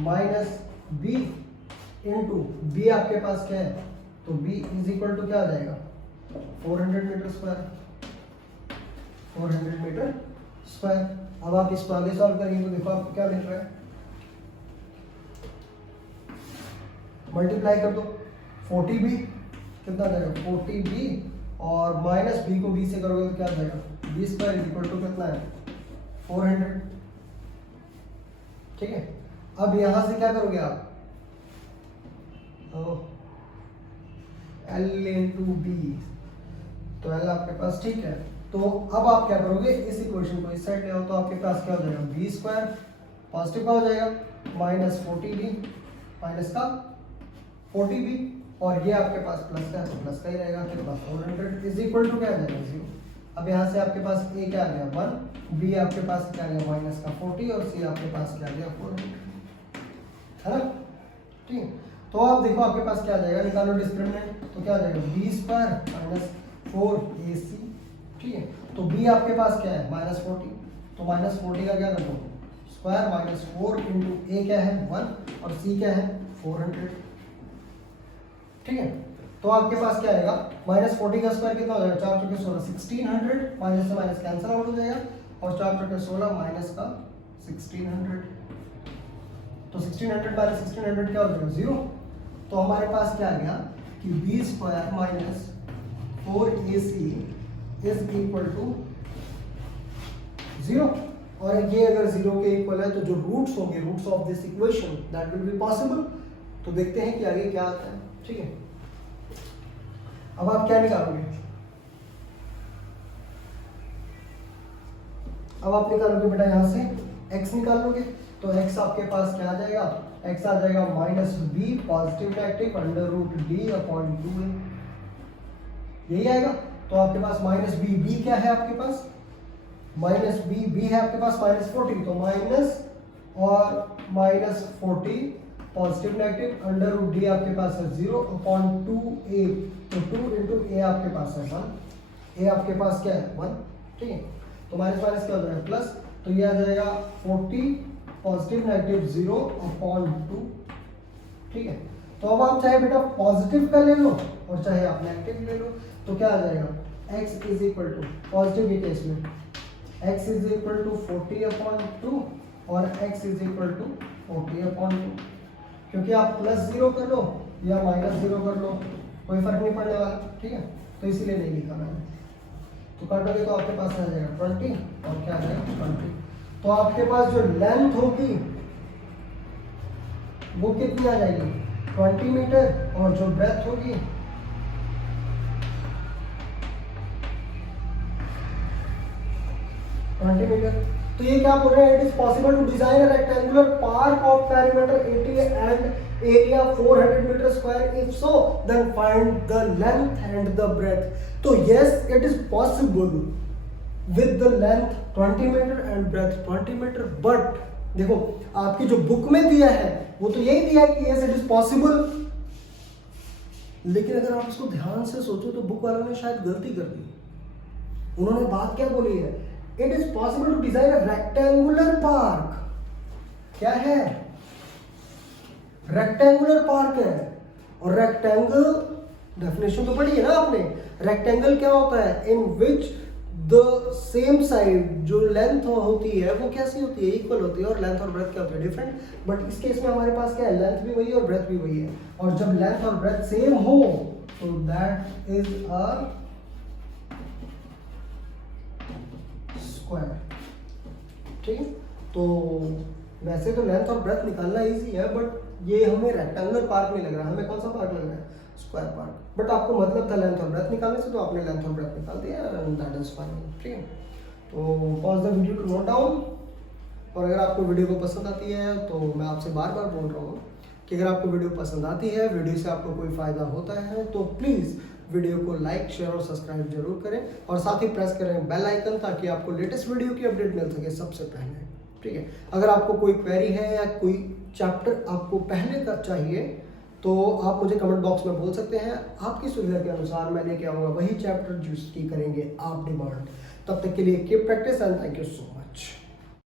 माइनस बी इंटू बी आपके पास क्या है? तो बी इज इक्वल टू क्या आ जाएगा? 400 मीटर स्क्वायर, 400 मीटर स्क्वायर। अब आप इसको आगे सॉल्व करेंगे तो देखो आपको क्या मिल रहा है? मल्टीप्लाई कर दो, 40 बी कितना आ जाएगा? 40 बी और माइनस बी को बी से करोगे तो क्या आ जाएगा? B square is equal to कितना है? 400, ठीक है। अब यहां से क्या करोगे आप? L इंटू बी, तो L आपके पास, ठीक है। तो अब आप क्या करोगे? इस इक्वेशन को इस साइड ले आओ, तो आपके पास क्या हो जाएगा? बी स्क्वायर पॉजिटिव का हो जाएगा माइनस 40 बी, माइनस का 40 बी, और ये आपके पास प्लस का है तो प्लस का ही रहेगा। आपके पास 400 इज इक्वल टू क्या आ जाएगा? 0। अब यहाँ से आपके पास ए क्या आ गया? 1, बी आपके पास क्या आ गया? माइनस का 40, और सी आपके पास क्या आ गया? 400, है ना, ठीक है। तो आप देखो आपके पास क्या आ जाएगा? निकालो डिस्क्रिमिनेंट, तो क्या आ जाएगा? बी स्क्वायर माइनस 4ac, ठीक है। तो बी आपके पास क्या है? माइनस 40, तो माइनस 40 का क्या कर दो? स्क्वायर माइनस 4 इंटू ए क्या है? 1, और सी क्या है? 400, ठीक है। तो आपके पास क्या आएगा? माइनस 40 का स्क्वायर कितना हो जाएगा? 4 चौके 16, 1600, माइनस से माइनस कैंसिल आउट हो जाएगा, और 4 चौके 16 माइनस का 1600, तो 1600 माइनस 1600 क्या हो जाएगा? 0। तो हमारे पास क्या आ गया कि B square minus 4ac is equal to 0। और ये अगर 0 के इक्वल है तो जो रूट्स होंगे, roots of this equation, that will be possible. तो देखते हैं कि आगे क्या आता है, ठीक है। अब आप क्या निकालोगे? अब आप निकालोगे बेटा यहां से x निकाल लोगे, तो x आपके पास क्या आ जाएगा? x आ जाएगा minus B positive negative under root D upon 2a, यही आएगा। तो आपके पास माइनस बी, बी क्या है आपके पास? माइनस बी, बी है आपके पास माइनस 40, तो माइनस और minus 40 positive negative under root D आपके पास है 0 अपॉन 2a, तो 2 इंटू ए आपके पास है 1, ए आपके पास क्या है? 1, ठीक है। तो माइनस माइनस क्या हो जाएगा? प्लस, तो ये आ जाएगा 40 पॉजिटिव नेगेटिव 0 अपॉन 2, ठीक है। तो अब आप चाहे बेटा पॉजिटिव का ले लो और चाहे आप नेगेटिव ले लो, तो क्या आ जाएगा? x is equal to, positive के केस में x is equal to 40 upon 2 और x is equal to 40 upon 2, क्योंकि आप प्लस 0 कर लो या माइनस 0 कर लो, कोई फर्क नहीं पड़ने वाला, ठीक है। तो इसीलिए नहीं लिखा मैंने। तो काटोगे तो आपके पास आ जाएगा 20 और क्या आ जाएगा? 20। तो आपके पास जो लेंथ होगी वो कितनी आ जाएगी? 20 मीटर, और जो ब्रेथ होगी 20 मीटर। तो ये क्या बोल रहे हैं, it is possible to design a rectangular park of perimeter 80 and area 400 metre square, if so then find the length and the breadth. तो yes it is possible with the length 20 metre and breadth 20 metre, but देखो आपकी जो बुक में दिया है वो तो यही दिया है कि यस इट इज पॉसिबल, लेकिन अगर आप इसको ध्यान से सोचो तो बुक वालों ने शायद गलती कर दी। उन्होंने बात क्या बोली है, it is possible to design a rectangular park. क्या है, रेक्टेंगुलर पार्क है, और रेक्टेंगल डेफिनेशन तो पढ़ी है ना आपने। रेक्टेंगल क्या होता है, इन विच द सेम साइड जो लेंथ होती है वो कैसी होती है, इक्वल होती है, और लेंथ और ब्रेथ क्या होती है, डिफरेंट। बट इस केस में हमारे पास क्या है, लेंथ भी वही है और ब्रेथ भी वही है, और जब लेंथ और ब्रेथ सेम हो तो दैट इज अ स्क्वायर। ठीक है, तो वैसे तो लेंथ और ब्रेथ निकालना इजी है, बट ये हमें रेक्टेंगुलर पार्क नहीं लग रहा, हमें कौन सा पार्क लग रहा है, स्क्वायर पार्क। बट आपको मतलब था लेंथ और ब्रेथ निकालने से, तो आपने लेंथ और ब्रेथ निकाल दिया एंड दैट इज फाइन। ठीक है, तो pause the video to note down. और अगर आपको वीडियो को पसंद आती है तो मैं आपसे बार बार बोल रहा हूँ कि अगर आपको वीडियो पसंद आती है, वीडियो से आपको कोई फ़ायदा होता है, तो प्लीज़ वीडियो को लाइक शेयर और सब्सक्राइब जरूर करें, और साथ ही प्रेस करें बेल आइकन, ताकि आपको लेटेस्ट वीडियो की अपडेट मिल सके सबसे पहले। ठीक है, अगर आपको कोई क्वेरी है या कोई चैप्टर आपको पहले का चाहिए तो आप मुझे कमेंट बॉक्स में बोल सकते हैं, आपकी सुविधा के अनुसार मैं लेके आऊँगा वही चैप्टर जिसकी करेंगे आप डिमांड। तब तक के लिए keep practice and thank you so much.